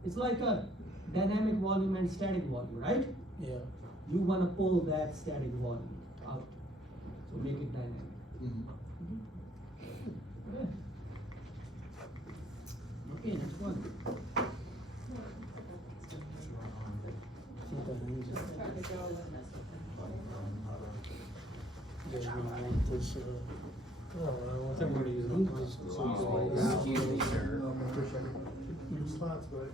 It's like a dynamic volume and static volume, right? Yeah. You want to pull that static volume out, so make it dynamic. Yeah. Okay, next one. Excuse me, sir. Slides, buddy.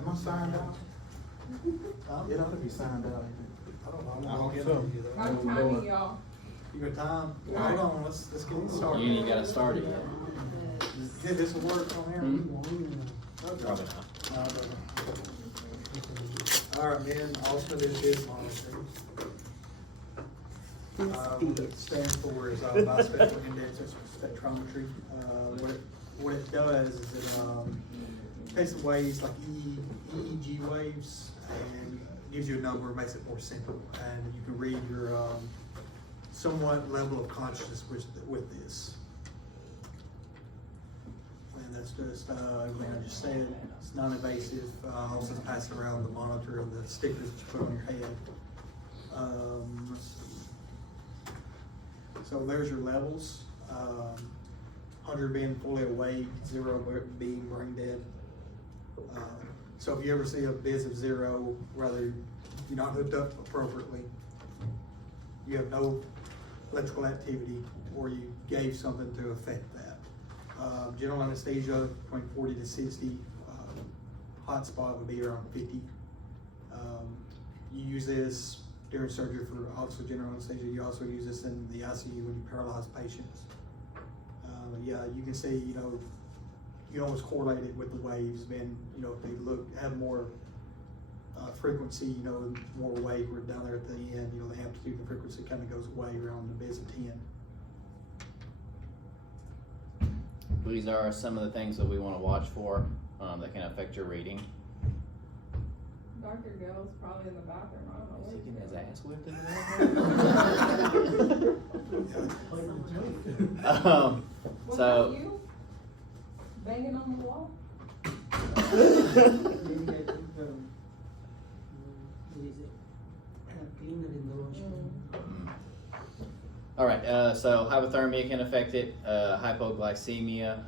Am I signed out? It ought to be signed out. I don't get it. I'm timing y'all. You got time? Hold on, let's get it started. You ain't got it started yet. Yeah, this will work on here? Probably not. All right, man, ultimately it is monitoring. What it stands for is bispectral index spectrometry. What it does is it takes the waves like EEG waves and gives you a number, makes it more simple, and you can read your somewhat level of consciousness with this. And that's just everything I just said. It's non-invasive. Also pass around the monitor and the stickers that you put on your head. Let's see. So there's your levels. 100 being fully awake, 0 being brain dead. So if you ever see a biz of 0, whether you're not hooked up appropriately, you have no electrical activity, or you gave something to affect that. General anesthesia, between 40 to 60. Hot spot would be around 50. You use this during surgery for also general anesthesia. You also use this in the ICU when you paralyze patients. Yeah, you can see, you know, you almost correlate it with the waves. Then, you know, if they have more frequency, you know, more wave, we're down there at the end, you know, the amplitude and frequency kind of goes away around the biz of 10. These are some of the things that we want to watch for that can affect your reading. Dr. Gill's probably in the bathroom, I don't know. Is he getting his ass whipped in there? Was So. that you? Banging on the wall? Cleaner in the washroom. All right, so hypothermia can affect it, hypoglycemia,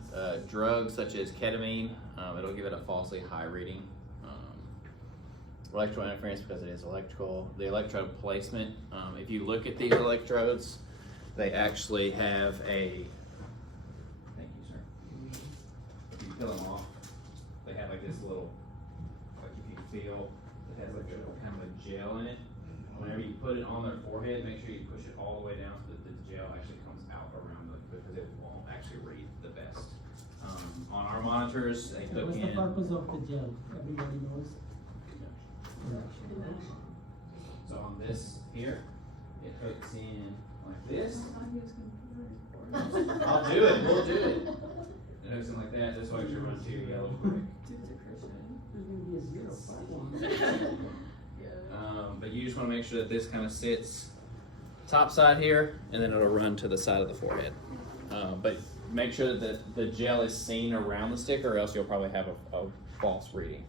drugs such as ketamine, it'll give it a falsely high reading. Electrical interference because it is electrical. The electrode placement, if you look at these electrodes, they actually have a, thank you, sir. If you peel them off, they have like this little, like if you feel, it has like a kind of a gel in it. Whenever you put it on their forehead, make sure you push it all the way down so that the gel actually comes out around it, because it won't actually read the best. On our monitors, they hook What's the in. purpose of the gel? Everybody knows. So on this here, it hooks in like this. I'll do it, we'll do it. It hooks in like that, this way it should run to your yellow quick. But you just want to make sure that this kind of sits top side here, and then it'll run to the side of the forehead. But make sure that the gel is seen around the sticker, or else you'll probably have a false reading.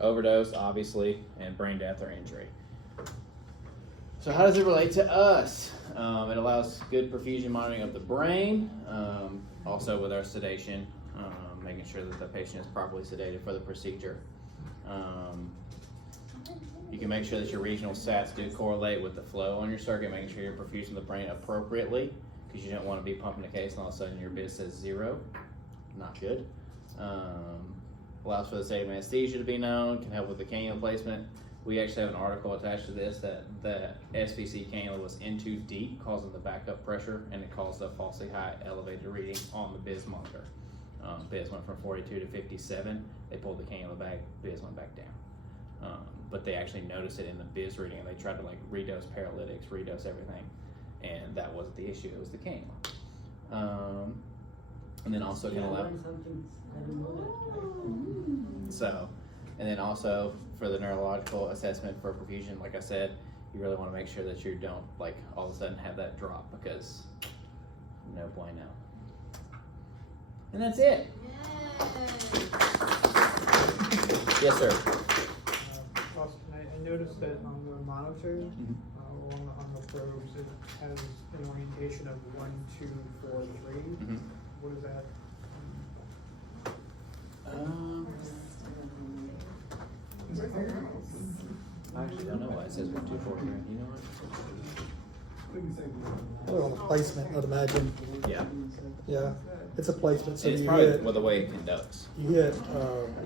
Overdose, obviously, and brain death or injury. So how does it relate to us? It allows good perfusion monitoring of the brain, also with our sedation, making sure that the patient is properly sedated for the procedure. You can make sure that your regional sats do correlate with the flow on your circuit, making sure you're perfusing the brain appropriately, because you don't want to be pumping a case and all of a sudden your BIS says 0. Not good. Allows for the state of anesthesia to be known, can help with the cannula placement. We actually have an article attached to this that the SVC cannula was in too deep, causing the backup pressure, and it caused a falsely high elevated reading on the BIS monitor. BIS went from 42 to 57. They pulled the cannula back, BIS went back down. But they actually noticed it in the BIS reading, and they tried to like redose paralytics, redose everything, and that wasn't the issue, it was the cannula. And then also can allow. So, and then also for the neurological assessment for perfusion, like I said, you really want to make sure that you don't like all of a sudden have that drop, because no bueno. And that's it. Yes, sir. Austin, I noticed that on the monitor, on the probes, it has an orientation of 1, 2, 4, 3. What is that? I actually don't know why it says 1, 2, 4 here. You know what? On the placement, I'd imagine. Yeah. Yeah, it's a placement. So It's you probably hit, the way it conducts. you hit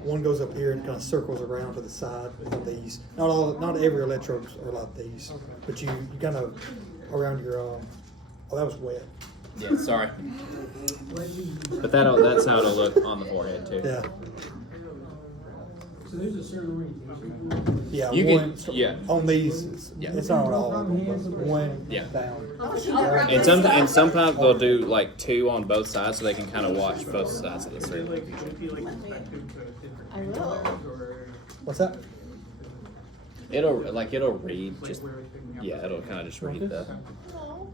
one goes up here and kind of circles around to the side of these. Not every electrode are like these, but you kind of around your oh, that was wet. Yeah, sorry. But that's how it'll look on the forehead too. Yeah. So there's a certain orientation. Yeah, You one, can, yeah. on these, it's not on all of them, but one Yeah. down. And sometimes they'll do like 2 on both sides, so they can kind of watch both sides of the circle. Would it be like respective to different I will. colors, or What's that? It'll read just it'll kind of just read the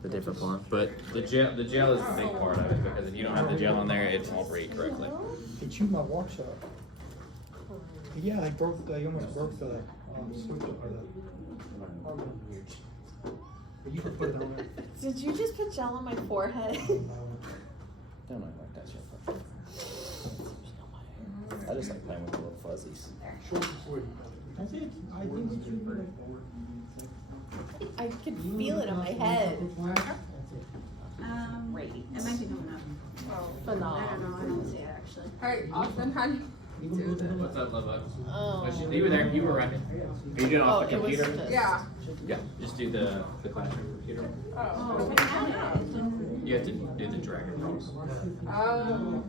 different one. But the gel is a big part of it, because if you don't have the gel on there, it won't read correctly. He chewed my wash up. Yeah, he almost broke the switch of the. But you can put it on there. Did you just put gel on my forehead? Don't mind like that shit. I just like playing with the little fuzzies. That's it. I think it should be like that. I can feel it on my head. That's it. Great. It might be going up. Phenomenal. I don't know. I don't see it actually. Alright, Austin, how do you do this? What's up, love bug? Oh. You were there. You were running. Are you doing off the it was computer? just- Yeah. Yeah. Just do the classroom computer. Oh. You have to do the drag across. Oh.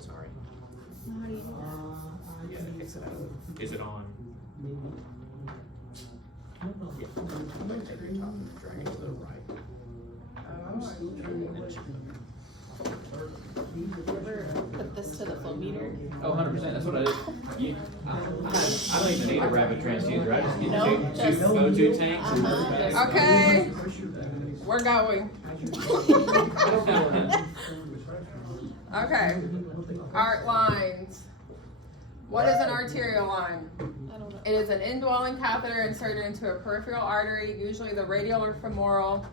Sorry. Yeah, fix it out. Is it on? Yeah. Take your top and drag it to the right. Put this to the flow meter. Oh, 100%. That's what I did. I don't even need a rapid transducer. I just need No, two O2 tanks. Okay. We're going. Okay. Art lines. What is an arterial line? I don't know. It is an indwelling catheter inserted into a peripheral artery, usually the radial or femoral,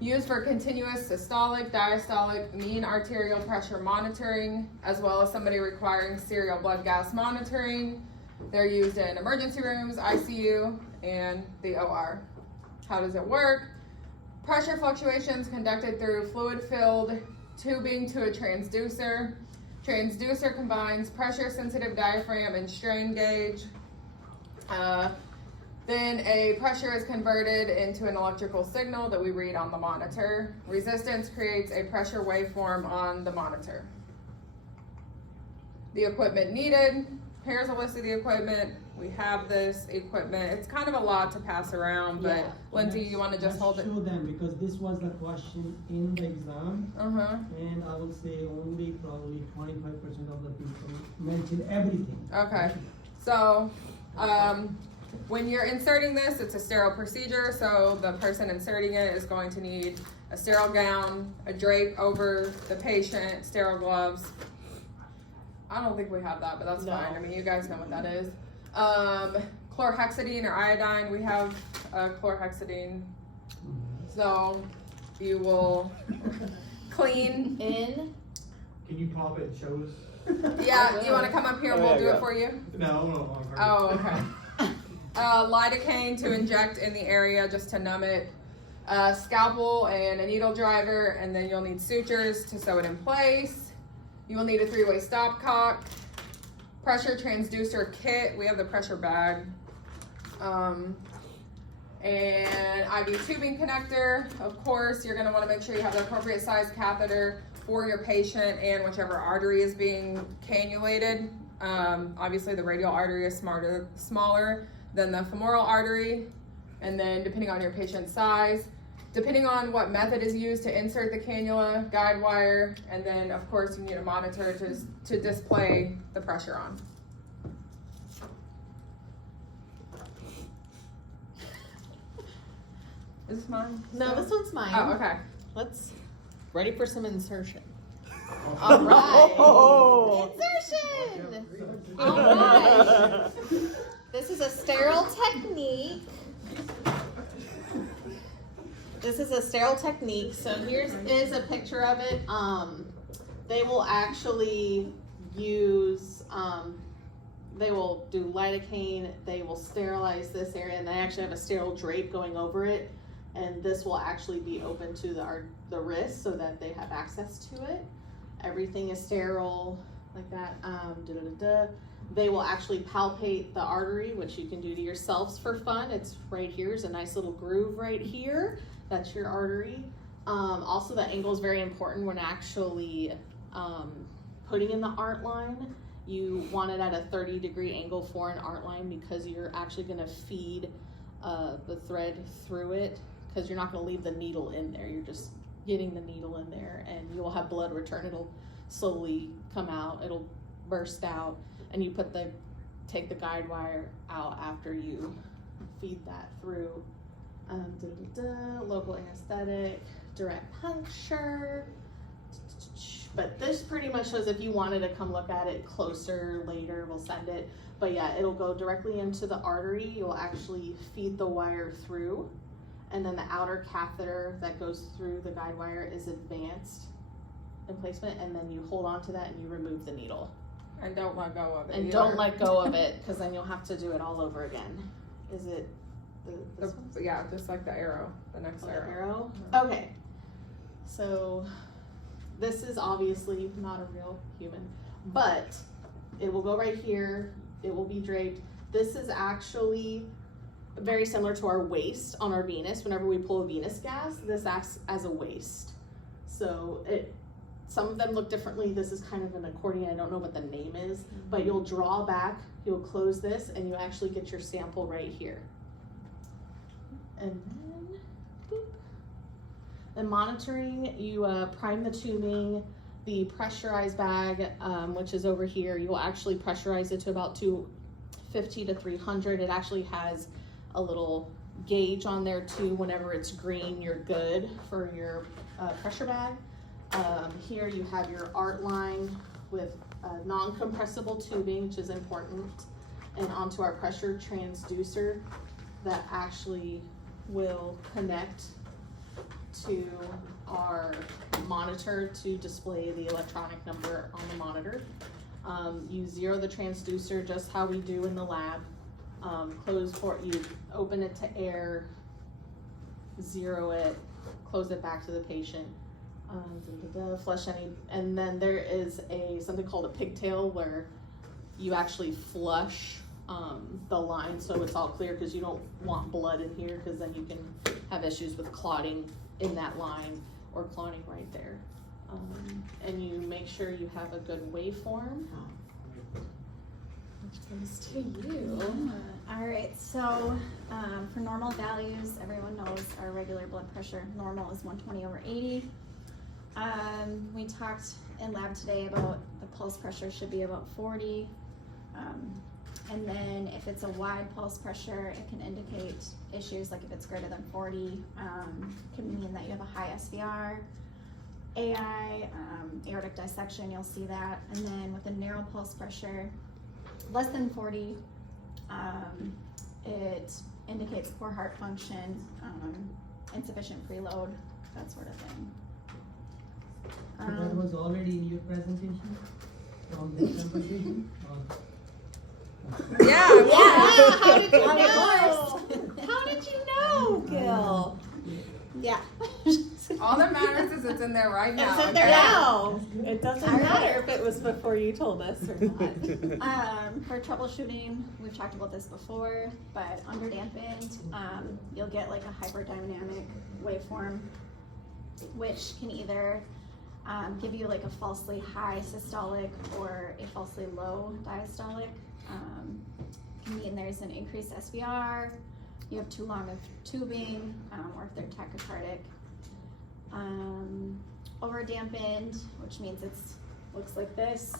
used for continuous systolic, diastolic, mean arterial pressure monitoring, as well as somebody requiring serial blood gas monitoring. They're used in emergency rooms, ICU, and the OR. How does it work? Pressure fluctuations conducted through fluid-filled tubing to a transducer. Transducer combines pressure-sensitive diaphragm and strain gauge. Then a pressure is converted into an electrical signal that we read on the monitor. Resistance creates a pressure waveform on the monitor. The equipment needed. Here's a list of the equipment. We have this equipment. It's kind of a lot to pass around, but Yeah. Lindsay, you want to just hold it? Show them, because this was the question in the exam, and I will say only probably 25% of the people mentioned everything. Okay. So, when you're inserting this, it's a sterile procedure, so the person inserting it is going to need a sterile gown, a drape over the patient, sterile gloves. I don't think we have that, but that's No. fine. I mean, you guys know what that is. Chlorhexidine or iodine, we have chlorhexidine. So you will clean. In. Can you pop it and show us? Yeah, you want to come up here and we'll do it for you? No. Oh, okay. Lidocaine to inject in the area just to numb it. Scalpel and a needle driver, and then you'll need sutures to sew it in place. You will need a 3-way stopcock, pressure transducer kit. We have the pressure bag. And IV tubing connector. Of course, you're going to want to make sure you have the appropriate size catheter for your patient and whichever artery is being cannulated. Obviously, the radial artery is smaller than the femoral artery. And then depending on your patient's size, depending on what method is used to insert the cannula, guide wire, and then of course you need a monitor to display the pressure on. Is this mine? No, this one's mine. Oh, okay. Let's ready for some insertion. All right. Insertion. All right. This is a sterile technique. This is a sterile technique. So here's is a picture of it. They will actually use. They will do lidocaine. They will sterilize this area, and they actually have a sterile drape going over it. And this will actually be open to the wrist so that they have access to it. Everything is sterile like that. They will actually palpate the artery, which you can do to yourselves for fun. It's right here. There's a nice little groove right here. That's your artery. Also, the angle is very important when actually putting in the art line. You want it at a 30-degree angle for an art line because you're actually going to feed the thread through it, because you're not going to leave the needle in there. You're just getting the needle in there, and you'll have blood return. It'll slowly come out. It'll burst out, and you take the guide wire out after you feed that through. Local anesthetic, direct puncture. But this pretty much shows, if you wanted to come look at it closer later, we'll send it. But yeah, it'll go directly into the artery. You'll actually feed the wire through. And then the outer catheter that goes through the guide wire is advanced in placement. And then you hold on to that and you remove the needle. And don't let go of it. And don't let go of it, because then you'll have to do it all over again. Is it this one? Yeah, just like the arrow, the next arrow. Okay. So this is obviously not a real human, but it will go right here. It will be draped. This is actually very similar to our waist on our venous. Whenever we pull a venous gas, this acts as a waist. So some of them look differently. This is kind of an accordion. I don't know what the name is, but you'll draw back, you'll close this, and you actually get your sample right here. And then, boop. The monitoring, you prime the tubing, the pressurized bag, which is over here. You will actually pressurize it to about 250 to 300. It actually has a little gauge on there too. Whenever it's green, you're good for your pressure bag. Here you have your art line with non-compressible tubing, which is important, and onto our pressure transducer that actually will connect to our monitor to display the electronic number on the monitor. You zero the transducer just how we do in the lab. Close port, you open it to air, zero it, close it back to the patient. Flush any, and then there is something called a pigtail where you actually flush the line so it's all clear, because you don't want blood in here, because then you can have issues with clotting in that line or clotting right there. And you make sure you have a good waveform. Which goes to you. Alright, so for normal values, everyone knows our regular blood pressure normal is 120/80. We talked in lab today about the pulse pressure should be about 40. And then if it's a wide pulse pressure, it can indicate issues like if it's greater than 40, can mean that you have a high SVR. AI, aortic dissection, you'll see that. And then with a narrow pulse pressure, less than 40, it indicates poor heart function, insufficient preload, that sort of thing. So that was already in your presentation from this conversation? Yeah. How did you know? How did you know, Gil? Yeah. All that matters is it's in there right now. It's in there okay? now. It doesn't All right. matter if it was before you told us or not. For troubleshooting, we've talked about this before, but under dampened, you'll get like a hyperdynamic waveform, which can either give you like a falsely high systolic or a falsely low diastolic. Can mean there's an increased SVR, you have too long of tubing, or if they're tachycardic. Over dampened, which means it's looks like this.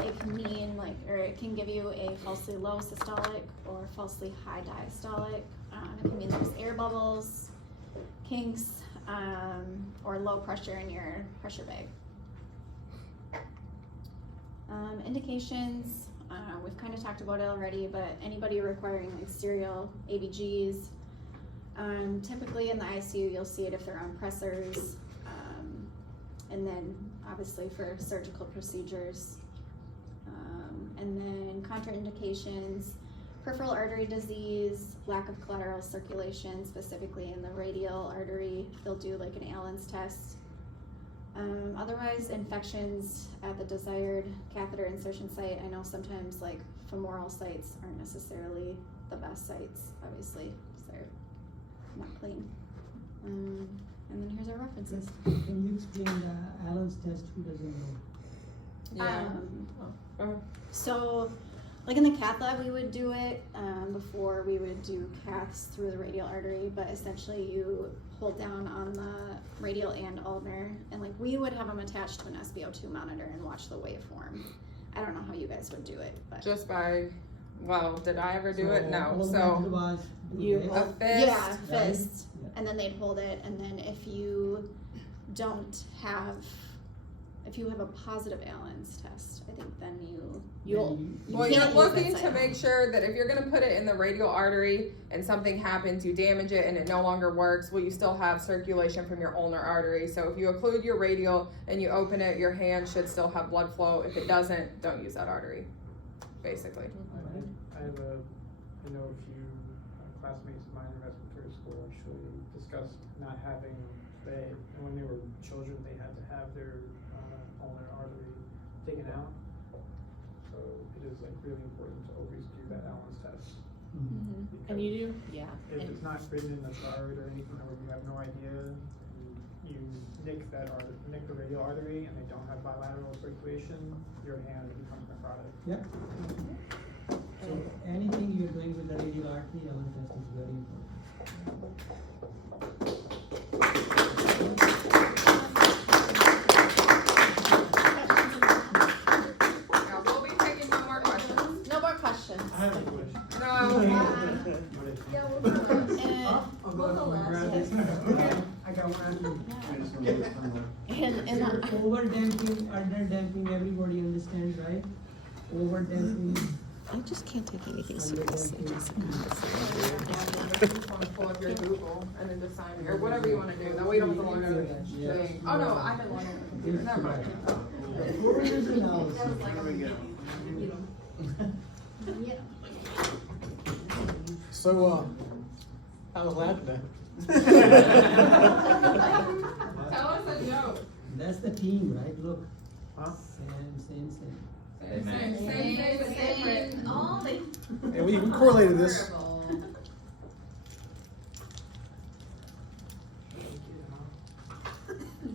It can mean like, or it can give you a falsely low systolic or falsely high diastolic. It can mean there's air bubbles, kinks, or low pressure in your pressure bag. Indications, we've kind of talked about it already, but anybody requiring like serial ABGs, typically in the ICU you'll see it if they're on pressors, and then obviously for surgical procedures. And then contraindications, peripheral artery disease, lack of collateral circulation, specifically in the radial artery, they'll do like an Allen's test. Otherwise, infections at the desired catheter insertion site. I know sometimes like femoral sites aren't necessarily the best sites, obviously, because they're not clean. And then here's our references. Can you explain the Allen's test? Who doesn't know? Yeah. So, like in the cath lab, we would do it before we would do caths through the radial artery, but essentially you hold down on the radial and ulnar, and like we would have them attached to an SpO2 monitor and watch the waveform. I don't know how you guys would do it, but Just by, well, did I ever do it? No. all So that was you this. a fist. yeah, right? fist, Yeah. and then they'd hold it, and then if you don't have, if you have a positive Allen's test, I think then you Well, can't you're use looking that to site. make sure that if you're gonna put it in the radial artery and something happens, you damage it and it no longer works, well, you still have circulation from your ulnar artery. So if you occlude your radial and you open it, your hand should still have blood flow. If it doesn't, don't use that artery, basically. I know a few classmates of mine in respiratory school actually discussed not having, when they were children, they had to have their ulnar artery taken out. So it is like really important to always do that Allen's test. And you do? Yeah. If it's not written in the chart or anything, or you have no idea, you nick the radial artery and they don't have bilateral circulation, your hand becomes necrotic. Yeah. So anything you're doing with the radial artery, Allen test is very important. Now, we'll be taking no more questions. No more questions. I have a question. No. I got one. Over damping, under damping, everybody understands, right? Over damping. I just can't take anything Under damping. Just want to pull up your Google and then just sign it, or whatever you want to do. That way you don't have to log on to the thing. Oh no, I can log in the computer. Never mind. So, how was lab today? Tell us a joke. That's the team, right? Look. Huh? Same. They match. Same thing, but different. Oh, they. Yeah, we correlated this.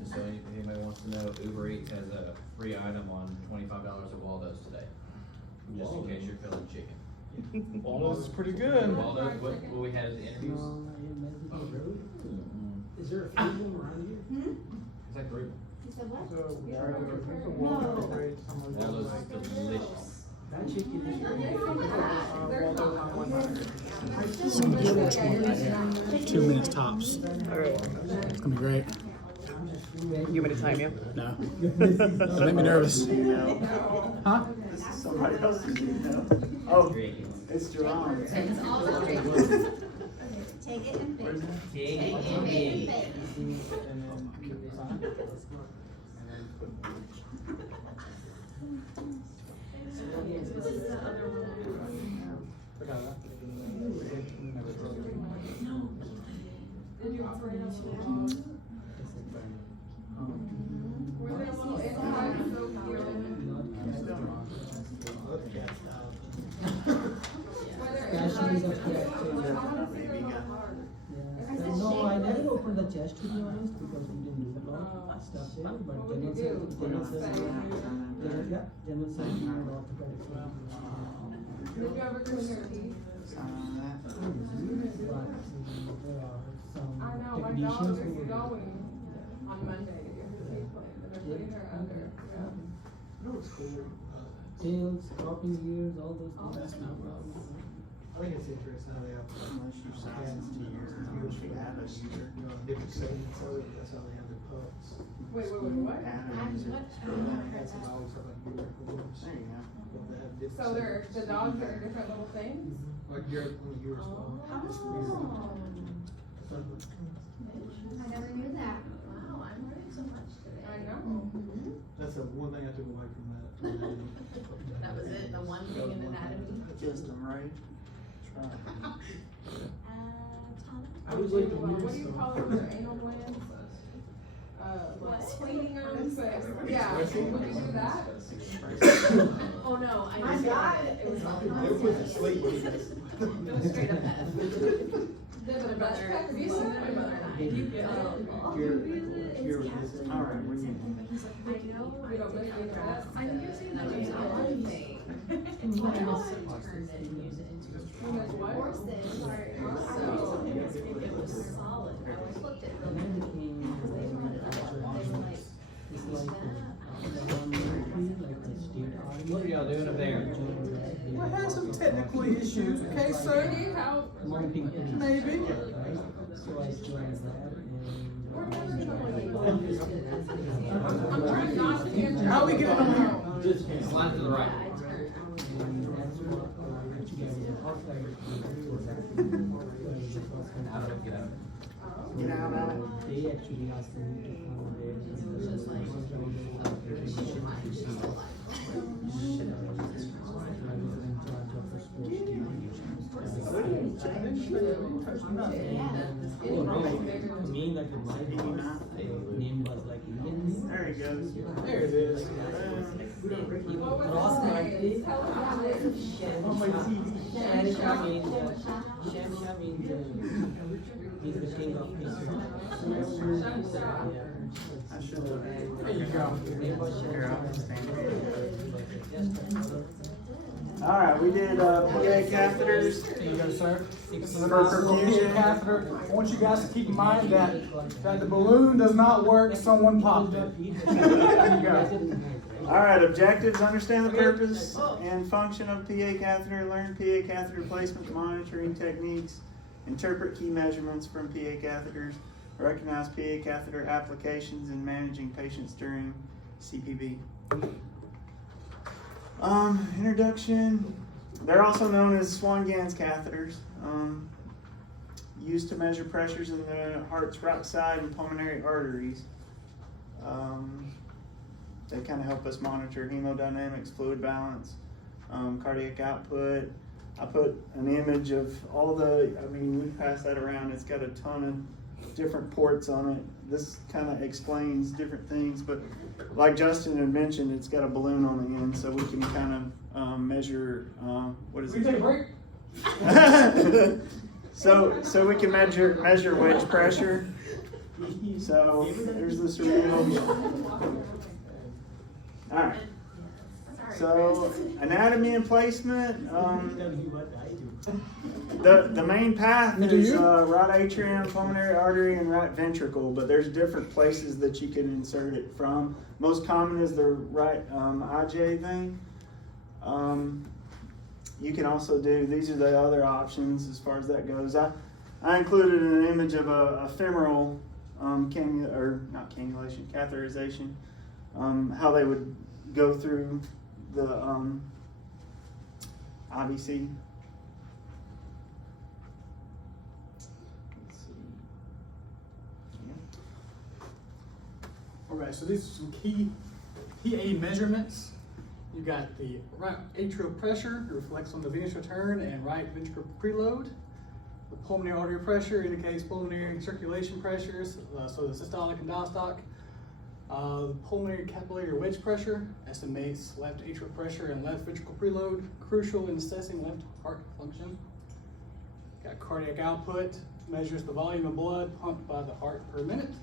So anybody wants to know, Uber Eats has a free item on $25 of Waldo's today. Just in case you're feeling chicken. Waldo's is pretty good. Waldo's, what we had at the interviews. Is there a few of them around here? It's like three. You said what? Waldo's is delicious. That chicken is 2 minutes tops. It's gonna be great. You want me to time you? No. Don't make me nervous. Huh? This is somebody else's email. Oh, it's Jerome. It's all about it. Take it and fix it. Take it and fix it. No, I never opened the chest to be honest because we didn't do a lot of stuff there. But general surgery and orthopedics. Did you ever clean your teeth? I know, my dog is going on Monday to get her teeth cleaned, and they're putting her under. Tails, cropping ears, all those things. No problem. I think it's interesting how they have once you sign to years, you have a user, different settings of it, that's how they have their pups. Wait, what? Add a user. That's how always have like user rules. There you go. They have different So they're, the settings. dogs are different little things? Like yours, yours. I never knew that. Wow, I'm learning so much today. I know. That's the one thing I took away from that. That was it, the one thing in anatomy. Just them right. Try. I was like the What do you call it, their anal glands? Cleaning them, so, yeah, would you do that? Oh, no, I My just God. it was all. They put to sleep. It was straight up that. Did the best check, have you seen my mother and I? You get it. All right, we're getting. We don't miss you that. I think you're saying that was one thing. It's what else it turned it and use it into. Horses. So, it was solid. I always looked at them. Because they brought it up. They were like, It's like the state army. What are y'all doing up there? I had some technical issues, okay, sir? Need help? Mounting police. Maybe. Right? So I joined that I'm trying not to get. How we getting on here? Slide to the right. Get out of it. They actually asked me to come there. Oh no, me like my name was like Indian. There he goes. There it is. Ross Martin. On my TV. Shamsha means he's the king of peace. There you go. All right, we did PA catheters. There you go, sir. This is a For nice little perfusion. catheter. I want you guys to keep in mind that the balloon does not work, someone popped it. There you go. All right, objectives: understand the purpose and function of PA catheter, learn PA catheter placement monitoring techniques, interpret key measurements from PA catheters, recognize PA catheter applications in managing patients during CPB. Introduction. They're also known as Swan-Ganz catheters, used to measure pressures in the heart's right side and pulmonary arteries. They kind of help us monitor hemodynamics, fluid balance, cardiac output. I put an image of all the, we pass that around. It's got a ton different ports on it. This kind of explains different things, but like Justin had mentioned, it's got a balloon on the end, so we can kind of measure, what is it? We take a break? So we can measure wedge pressure. So there's this real. All right. So anatomy and placement. The main path is right atrium, pulmonary artery, and right ventricle, but there's different places that you can insert it from. Most common is the right IJ vein. You can also do, these are the other options as far as that goes. I included an image of a femoral catheterization, how they would go through the IVC. All right, so these are some key PA measurements. You got the right atrial pressure, it reflects on the venous return and right ventricular preload. The pulmonary artery pressure indicates pulmonary circulation pressures, so the systolic and diastolic. The pulmonary capillary wedge pressure estimates left atrial pressure and left ventricular preload, crucial in assessing left heart function. Got cardiac output, measures the volume of blood pumped by the heart per minute.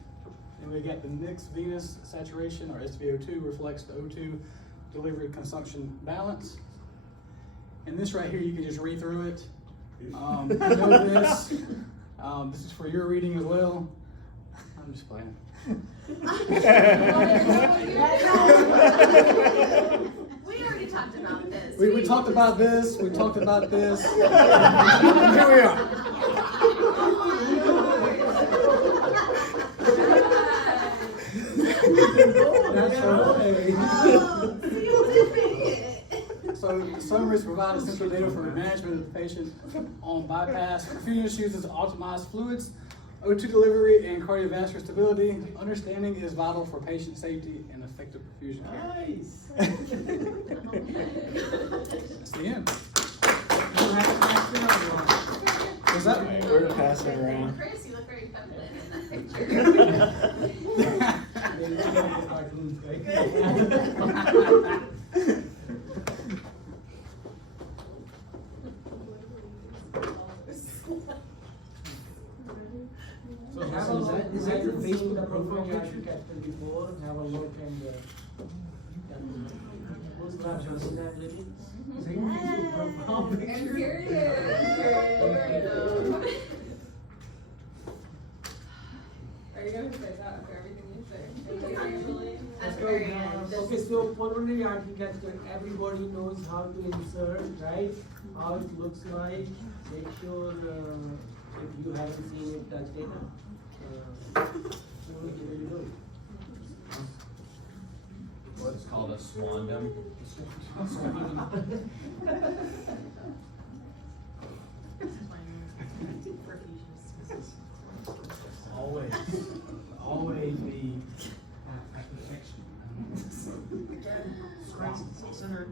And we got the mixed venous saturation, or SVO2, reflects the O2 delivery consumption balance. And this right here, you can just read through it. Know this. This is for your reading as well. I'm just playing. We already talked about this. We talked about this. We talked about this. Here we are. So the summaries provide essential data for management of the patient on bypass. Perfusion uses optimized fluids, O2 delivery, and cardiovascular stability. Understanding is vital for patient safety and effective perfusion care. Nice. That's the end. What's that? We're passing it around. Chris, you look very feminine in that picture. So is that your Facebook profile picture captured before? Have a look and what's that? Justin Analytics? Is that your Facebook profile picture? And here it is. Are you gonna say that after everything you say? Let's go. Okay, so pulmonary artery catheter, everybody knows how to insert, right? How it looks like. Make sure if you haven't seen it, touch data. What's called a swandom. Always be at perfection. Center.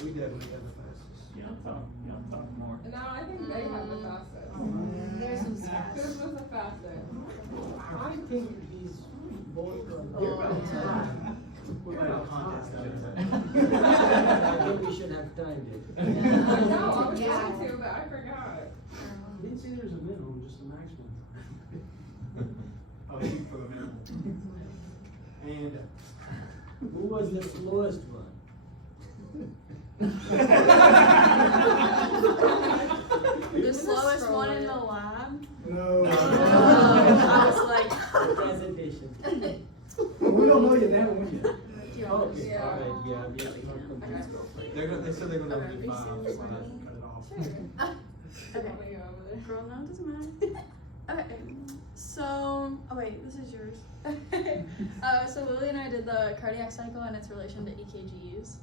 We definitely have the fastest. No, I think they have the fastest. There's some stats. Chris was the fastest. I think he's both. We might have a contest out of I think we should have timed it. I know, I was trying to, but I forgot. Didn't say there's a minimum, just a maximum. I'll shoot for the minimum. And who was the slowest one? The slowest one in the lab? No. I was like, Presentation. We don't know you that one yet. Okay, Yeah. alright, yeah, we have to complete. They said they're gonna Okay, be are you 5, serious so about cut me? it off. okay. Let me go over there. Girl, no, it doesn't matter. Okay, so, oh wait, this is yours. So Lily and I did the cardiac cycle and its relation to EKGs.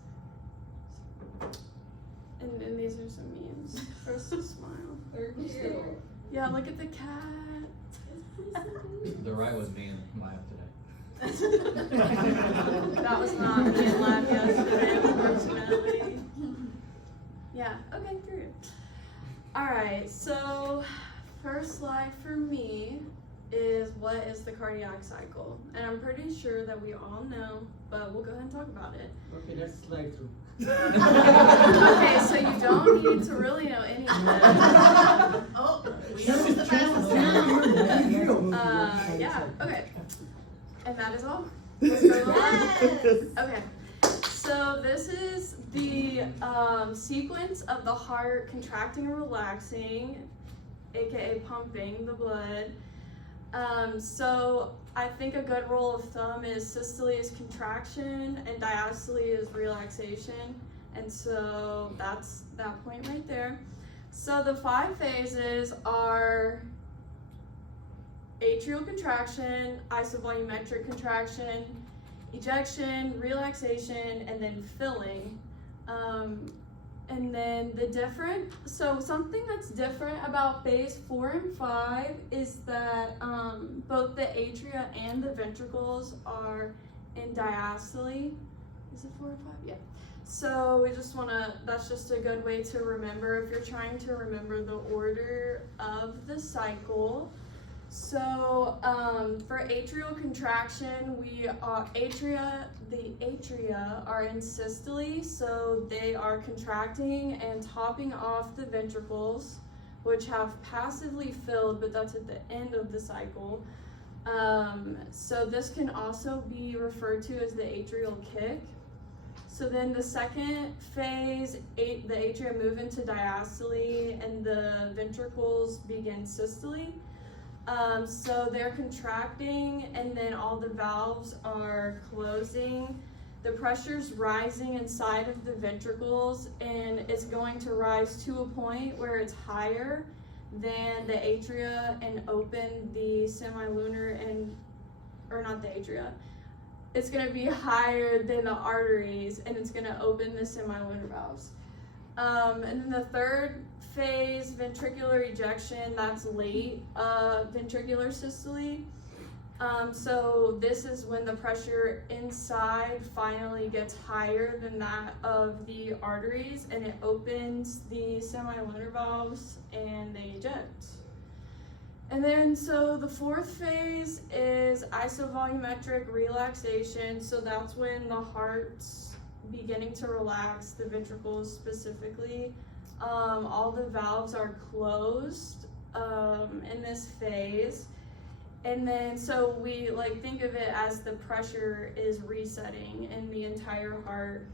And these are some memes for us to smile. They're cute. Yeah, look at the cat. The right was me in lab today. That was not me in lab Yeah, okay, period. Alright, so first slide for me is what is the cardiac cycle? And I'm pretty sure that we all know, but we'll go ahead and talk about it. Okay, let's slide through. Okay, so you don't need to really know any of that. Oh, we know the fastest Yeah, okay. And that is all? Let's go to the line. Okay. So this is the sequence of the heart contracting and relaxing, aka pumping the blood. So I think a good rule of thumb is systole is contraction and diastole is relaxation. And so that's that point right there. So the 5 phases are atrial contraction, isovolumetric contraction, ejection, relaxation, and then filling. And then something that's different about phase 4 and 5 is that both the atria and the ventricles are in diastole. Is it 4 or 5? Yeah. So that's just a good way to remember if you're trying to remember the order of the cycle. So for atrial contraction, the atria are in systole, so they are contracting and topping off the ventricles, which have passively filled, but that's at the end of the cycle. So this can also be referred to as the atrial kick. So then the second phase, the atria move into diastole and the ventricles begin systole. So they're contracting and then all the valves are closing. The pressure's rising inside of the ventricles and it's going to rise to a point where it's higher than the atria and open the semilunar or not the atria. It's going to be higher than the arteries and it's going to open the semilunar valves. And then the third phase, ventricular ejection, that's late ventricular systole. So this is when the pressure inside finally gets higher than that of the arteries and it opens the semilunar valves and they eject. And then, so the 4th phase is isovolumetric relaxation. So that's when the heart's beginning to relax, the ventricles specifically. All the valves are closed in this phase. And then, so we think of it as the pressure is resetting in the entire heart.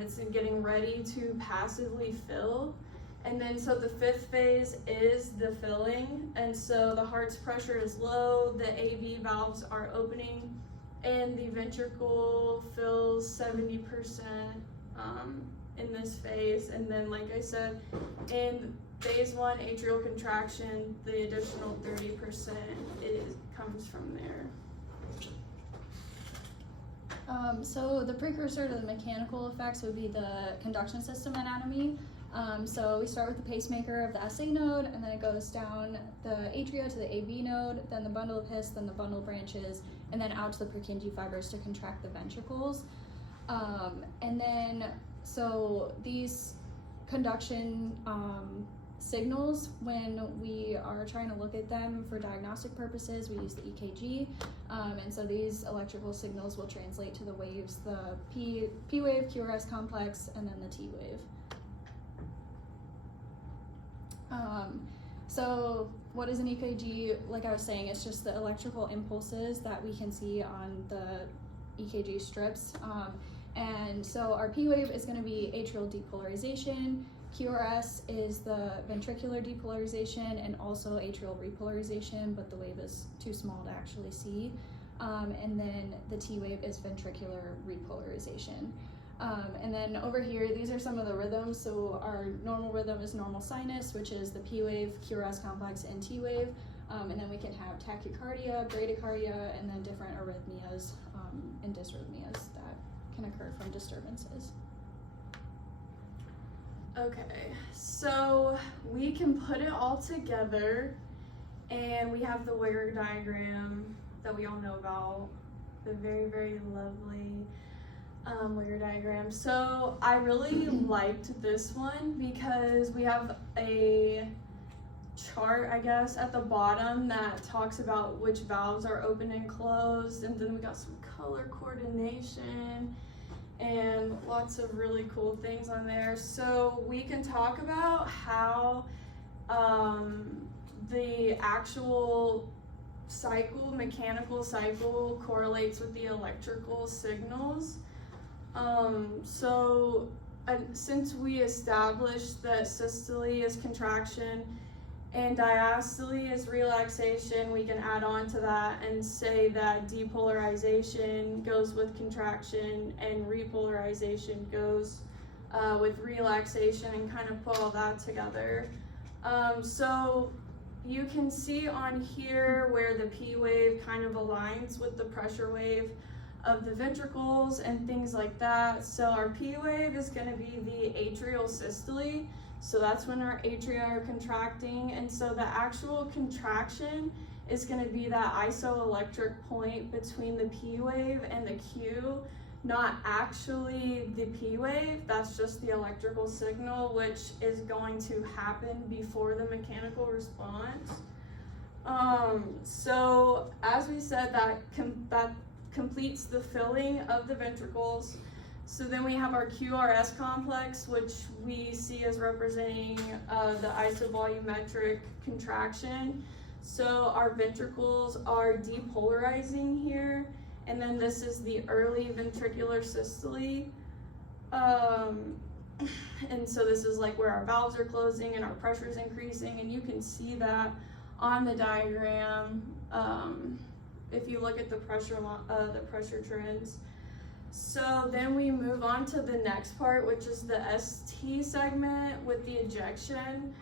It's getting ready to passively fill. And then, so the 5th phase is the filling. And so the heart's pressure is low, the AV valves are opening, and the ventricle fills 70% in this phase. And then, like I said, in phase 1 atrial contraction, the additional 30% comes from there. So the precursor to the mechanical effects would be the conduction system anatomy. So we start with the pacemaker of the SA node, and then it goes down the atria to the AV node, then the bundle of His, then the bundle branches, and then out to the Purkinje fibers to contract the ventricles. And then, so these conduction signals, when we are trying to look at them for diagnostic purposes, we use the EKG. And so these electrical signals will translate to the waves, the P wave, QRS complex, and then the T wave. So what is an EKG? Like I was saying, it's just the electrical impulses that we can see on the EKG strips. And so our P wave is going to be atrial depolarization. QRS is the ventricular depolarization and also atrial repolarization, but the wave is too small to actually see. And then the T wave is ventricular repolarization. And then over here, these are some of the rhythms. So our normal rhythm is normal sinus, which is the P wave, QRS complex, and T wave. And then we can have tachycardia, bradycardia, and then different arrhythmias and dysrhythmias that can occur from disturbances. Okay, so we can put it all together and we have the Wigger diagram that we all know about, the very, very lovely Where diagram. So I really liked this one because we have a chart, I guess, at the bottom that talks about which valves are open and closed, and then we got some color coordination and lots of really cool things on there. So we can talk about how the actual cycle, mechanical cycle, correlates with the electrical signals. Since we established that systole is contraction and diastole is relaxation, we can add on to that and say that depolarization goes with contraction and repolarization goes with relaxation, and kind of put all that together. So you can see on here where the P wave kind of aligns with the pressure wave of the ventricles and things like that. So our P wave is going to be the atrial systole. So that's when our atria are contracting. And so the actual contraction is going to be that isoelectric point between the P wave and the Q, not actually the P wave. That's just the electrical signal, which is going to happen before the mechanical response. So as we said, that completes the filling of the ventricles. So then we have our QRS complex, which we see as representing the isovolumetric contraction. So our ventricles are depolarizing here, and then this is the early ventricular systole. And so this is like where our valves are closing and our pressure is increasing, and you can see that on the diagram. If you look at the pressure trends. So then we move on to the next part, which is the ST segment with the ejection.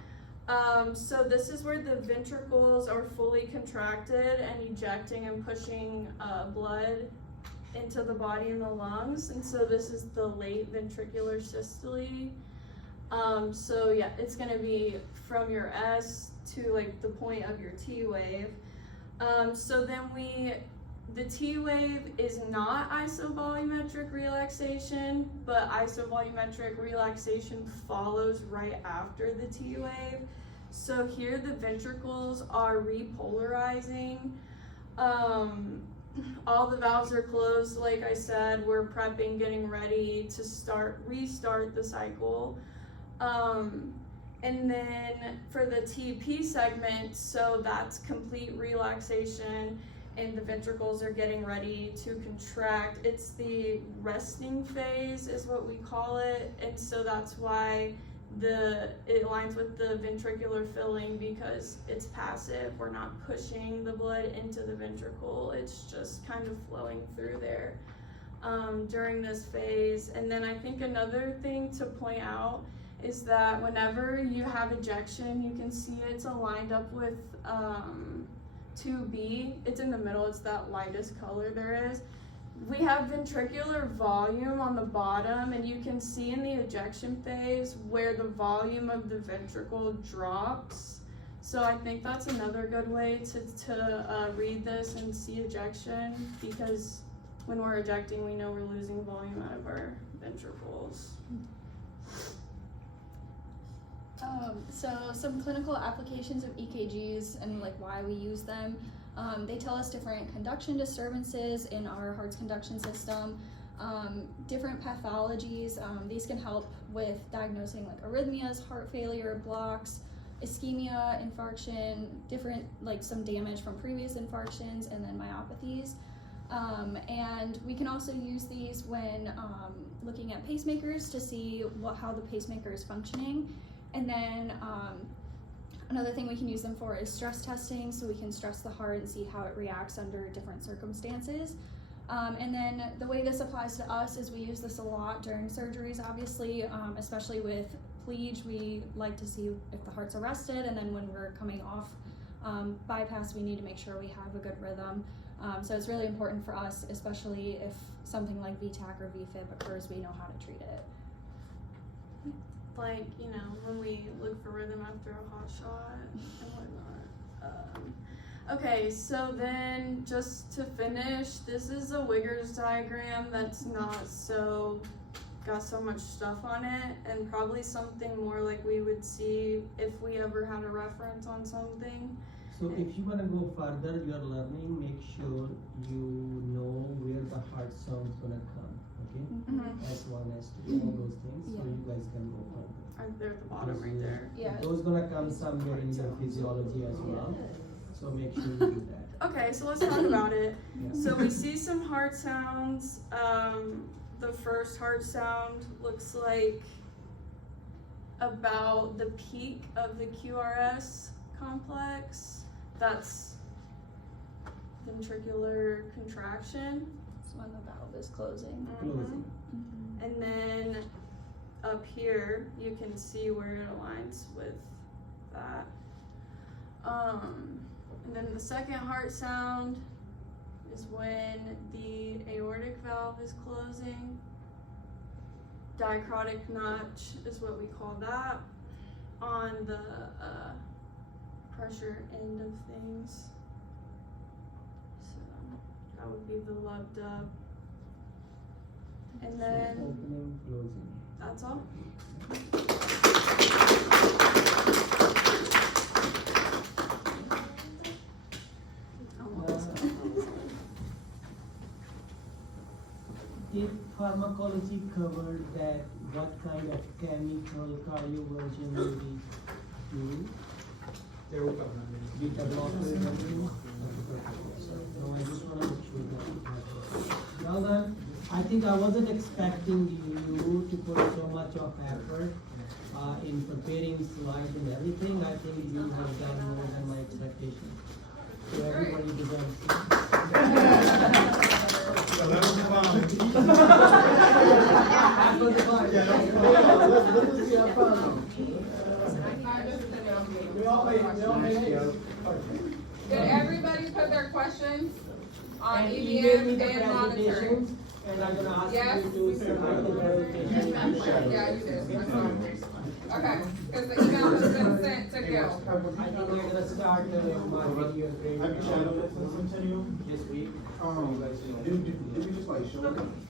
So this is where the ventricles are fully contracted and ejecting and pushing blood into the body and the lungs. And so this is the late ventricular systole. So yeah, it's gonna be from your S to like the point of your T wave. So then the T wave is not isovolumetric relaxation, but isovolumetric relaxation follows right after the T wave. So here the ventricles are repolarizing. All the valves are closed, like I said, we're prepping, getting ready to restart the cycle. And then for the TP segment, so that's complete relaxation and the ventricles are getting ready to contract. It's the resting phase is what we call it. And so that's why it aligns with the ventricular filling, because it's passive. We're not pushing the blood into the ventricle. It's just kind of flowing through there during this phase. And then I think another thing to point out is that whenever you have ejection, you can see it's aligned up with 2B. It's in the middle, it's that lightest color there is. We have ventricular volume on the bottom, and you can see in the ejection phase where the volume of the ventricle drops. So I think that's another good way to read this and see ejection, because when we're ejecting, we know we're losing volume out of our ventricles. So some clinical applications of EKGs and like why we use them. They tell us different conduction disturbances in our heart's conduction system, different pathologies. These can help with diagnosing like arrhythmias, heart failure, blocks, ischemia, infarction, different like some damage from previous infarctions, and then myopathies. And we can also use these when looking at pacemakers to see how the pacemaker is functioning. And then another thing we can use them for is stress testing, so we can stress the heart and see how it reacts under different circumstances. And then the way this applies to us is we use this a lot during surgeries, obviously, especially with plege. We like to see if the heart's arrested, and then when we're coming off bypass, we need to make sure we have a good rhythm. So it's really important for us, especially if something like VTAC or VFib occurs, we know how to treat it. Like, when we look for rhythm after a hot shot and whatnot. Okay, so then just to finish, this is a Wiggers diagram that's not got so much stuff on it, and probably something more like we would see if we ever had a reference on something. So if you wanna go further, you are learning, make sure you know where the hard sound's gonna come, okay? S1, S2, all those things, so you guys can go further. They're at the bottom right there. Yeah. Those gonna come somewhere in your physiology as well, so make sure you do that. Okay, so let's talk about it. Yeah. So we see some hard sounds. The first hard sound looks like about the peak of the QRS complex. That's ventricular contraction. It's when the valve is closing. Closing. And then up here, you can see where it aligns with that. And then the second heart sound is when the aortic valve is closing. Dicrotic notch is what we call that on the pressure end of things. So that would be the lub dub. And then Opening, closing. that's all. Did pharmacology cover that what kind of chemical cardioversion will we do? They will cover that. With the blocker and everything? No, I just wanna make sure that we have that. Well done. I think I wasn't expecting you to put so much of effort in preparing slides and everything. I think you have done more than my expectation. So everybody deserves That was fun. That was fun. Let's see how fun. We all made it. Did everybody put their questions on And email me EVM the and monitoring? presentations, and I'm gonna ask Yes. you to submit the verification. Yeah, you did. I saw it. Okay, because the email has been sent to Gil. I think we're gonna start my video grade. Have you shadowed it for Centennial? This week. Did we just like show them?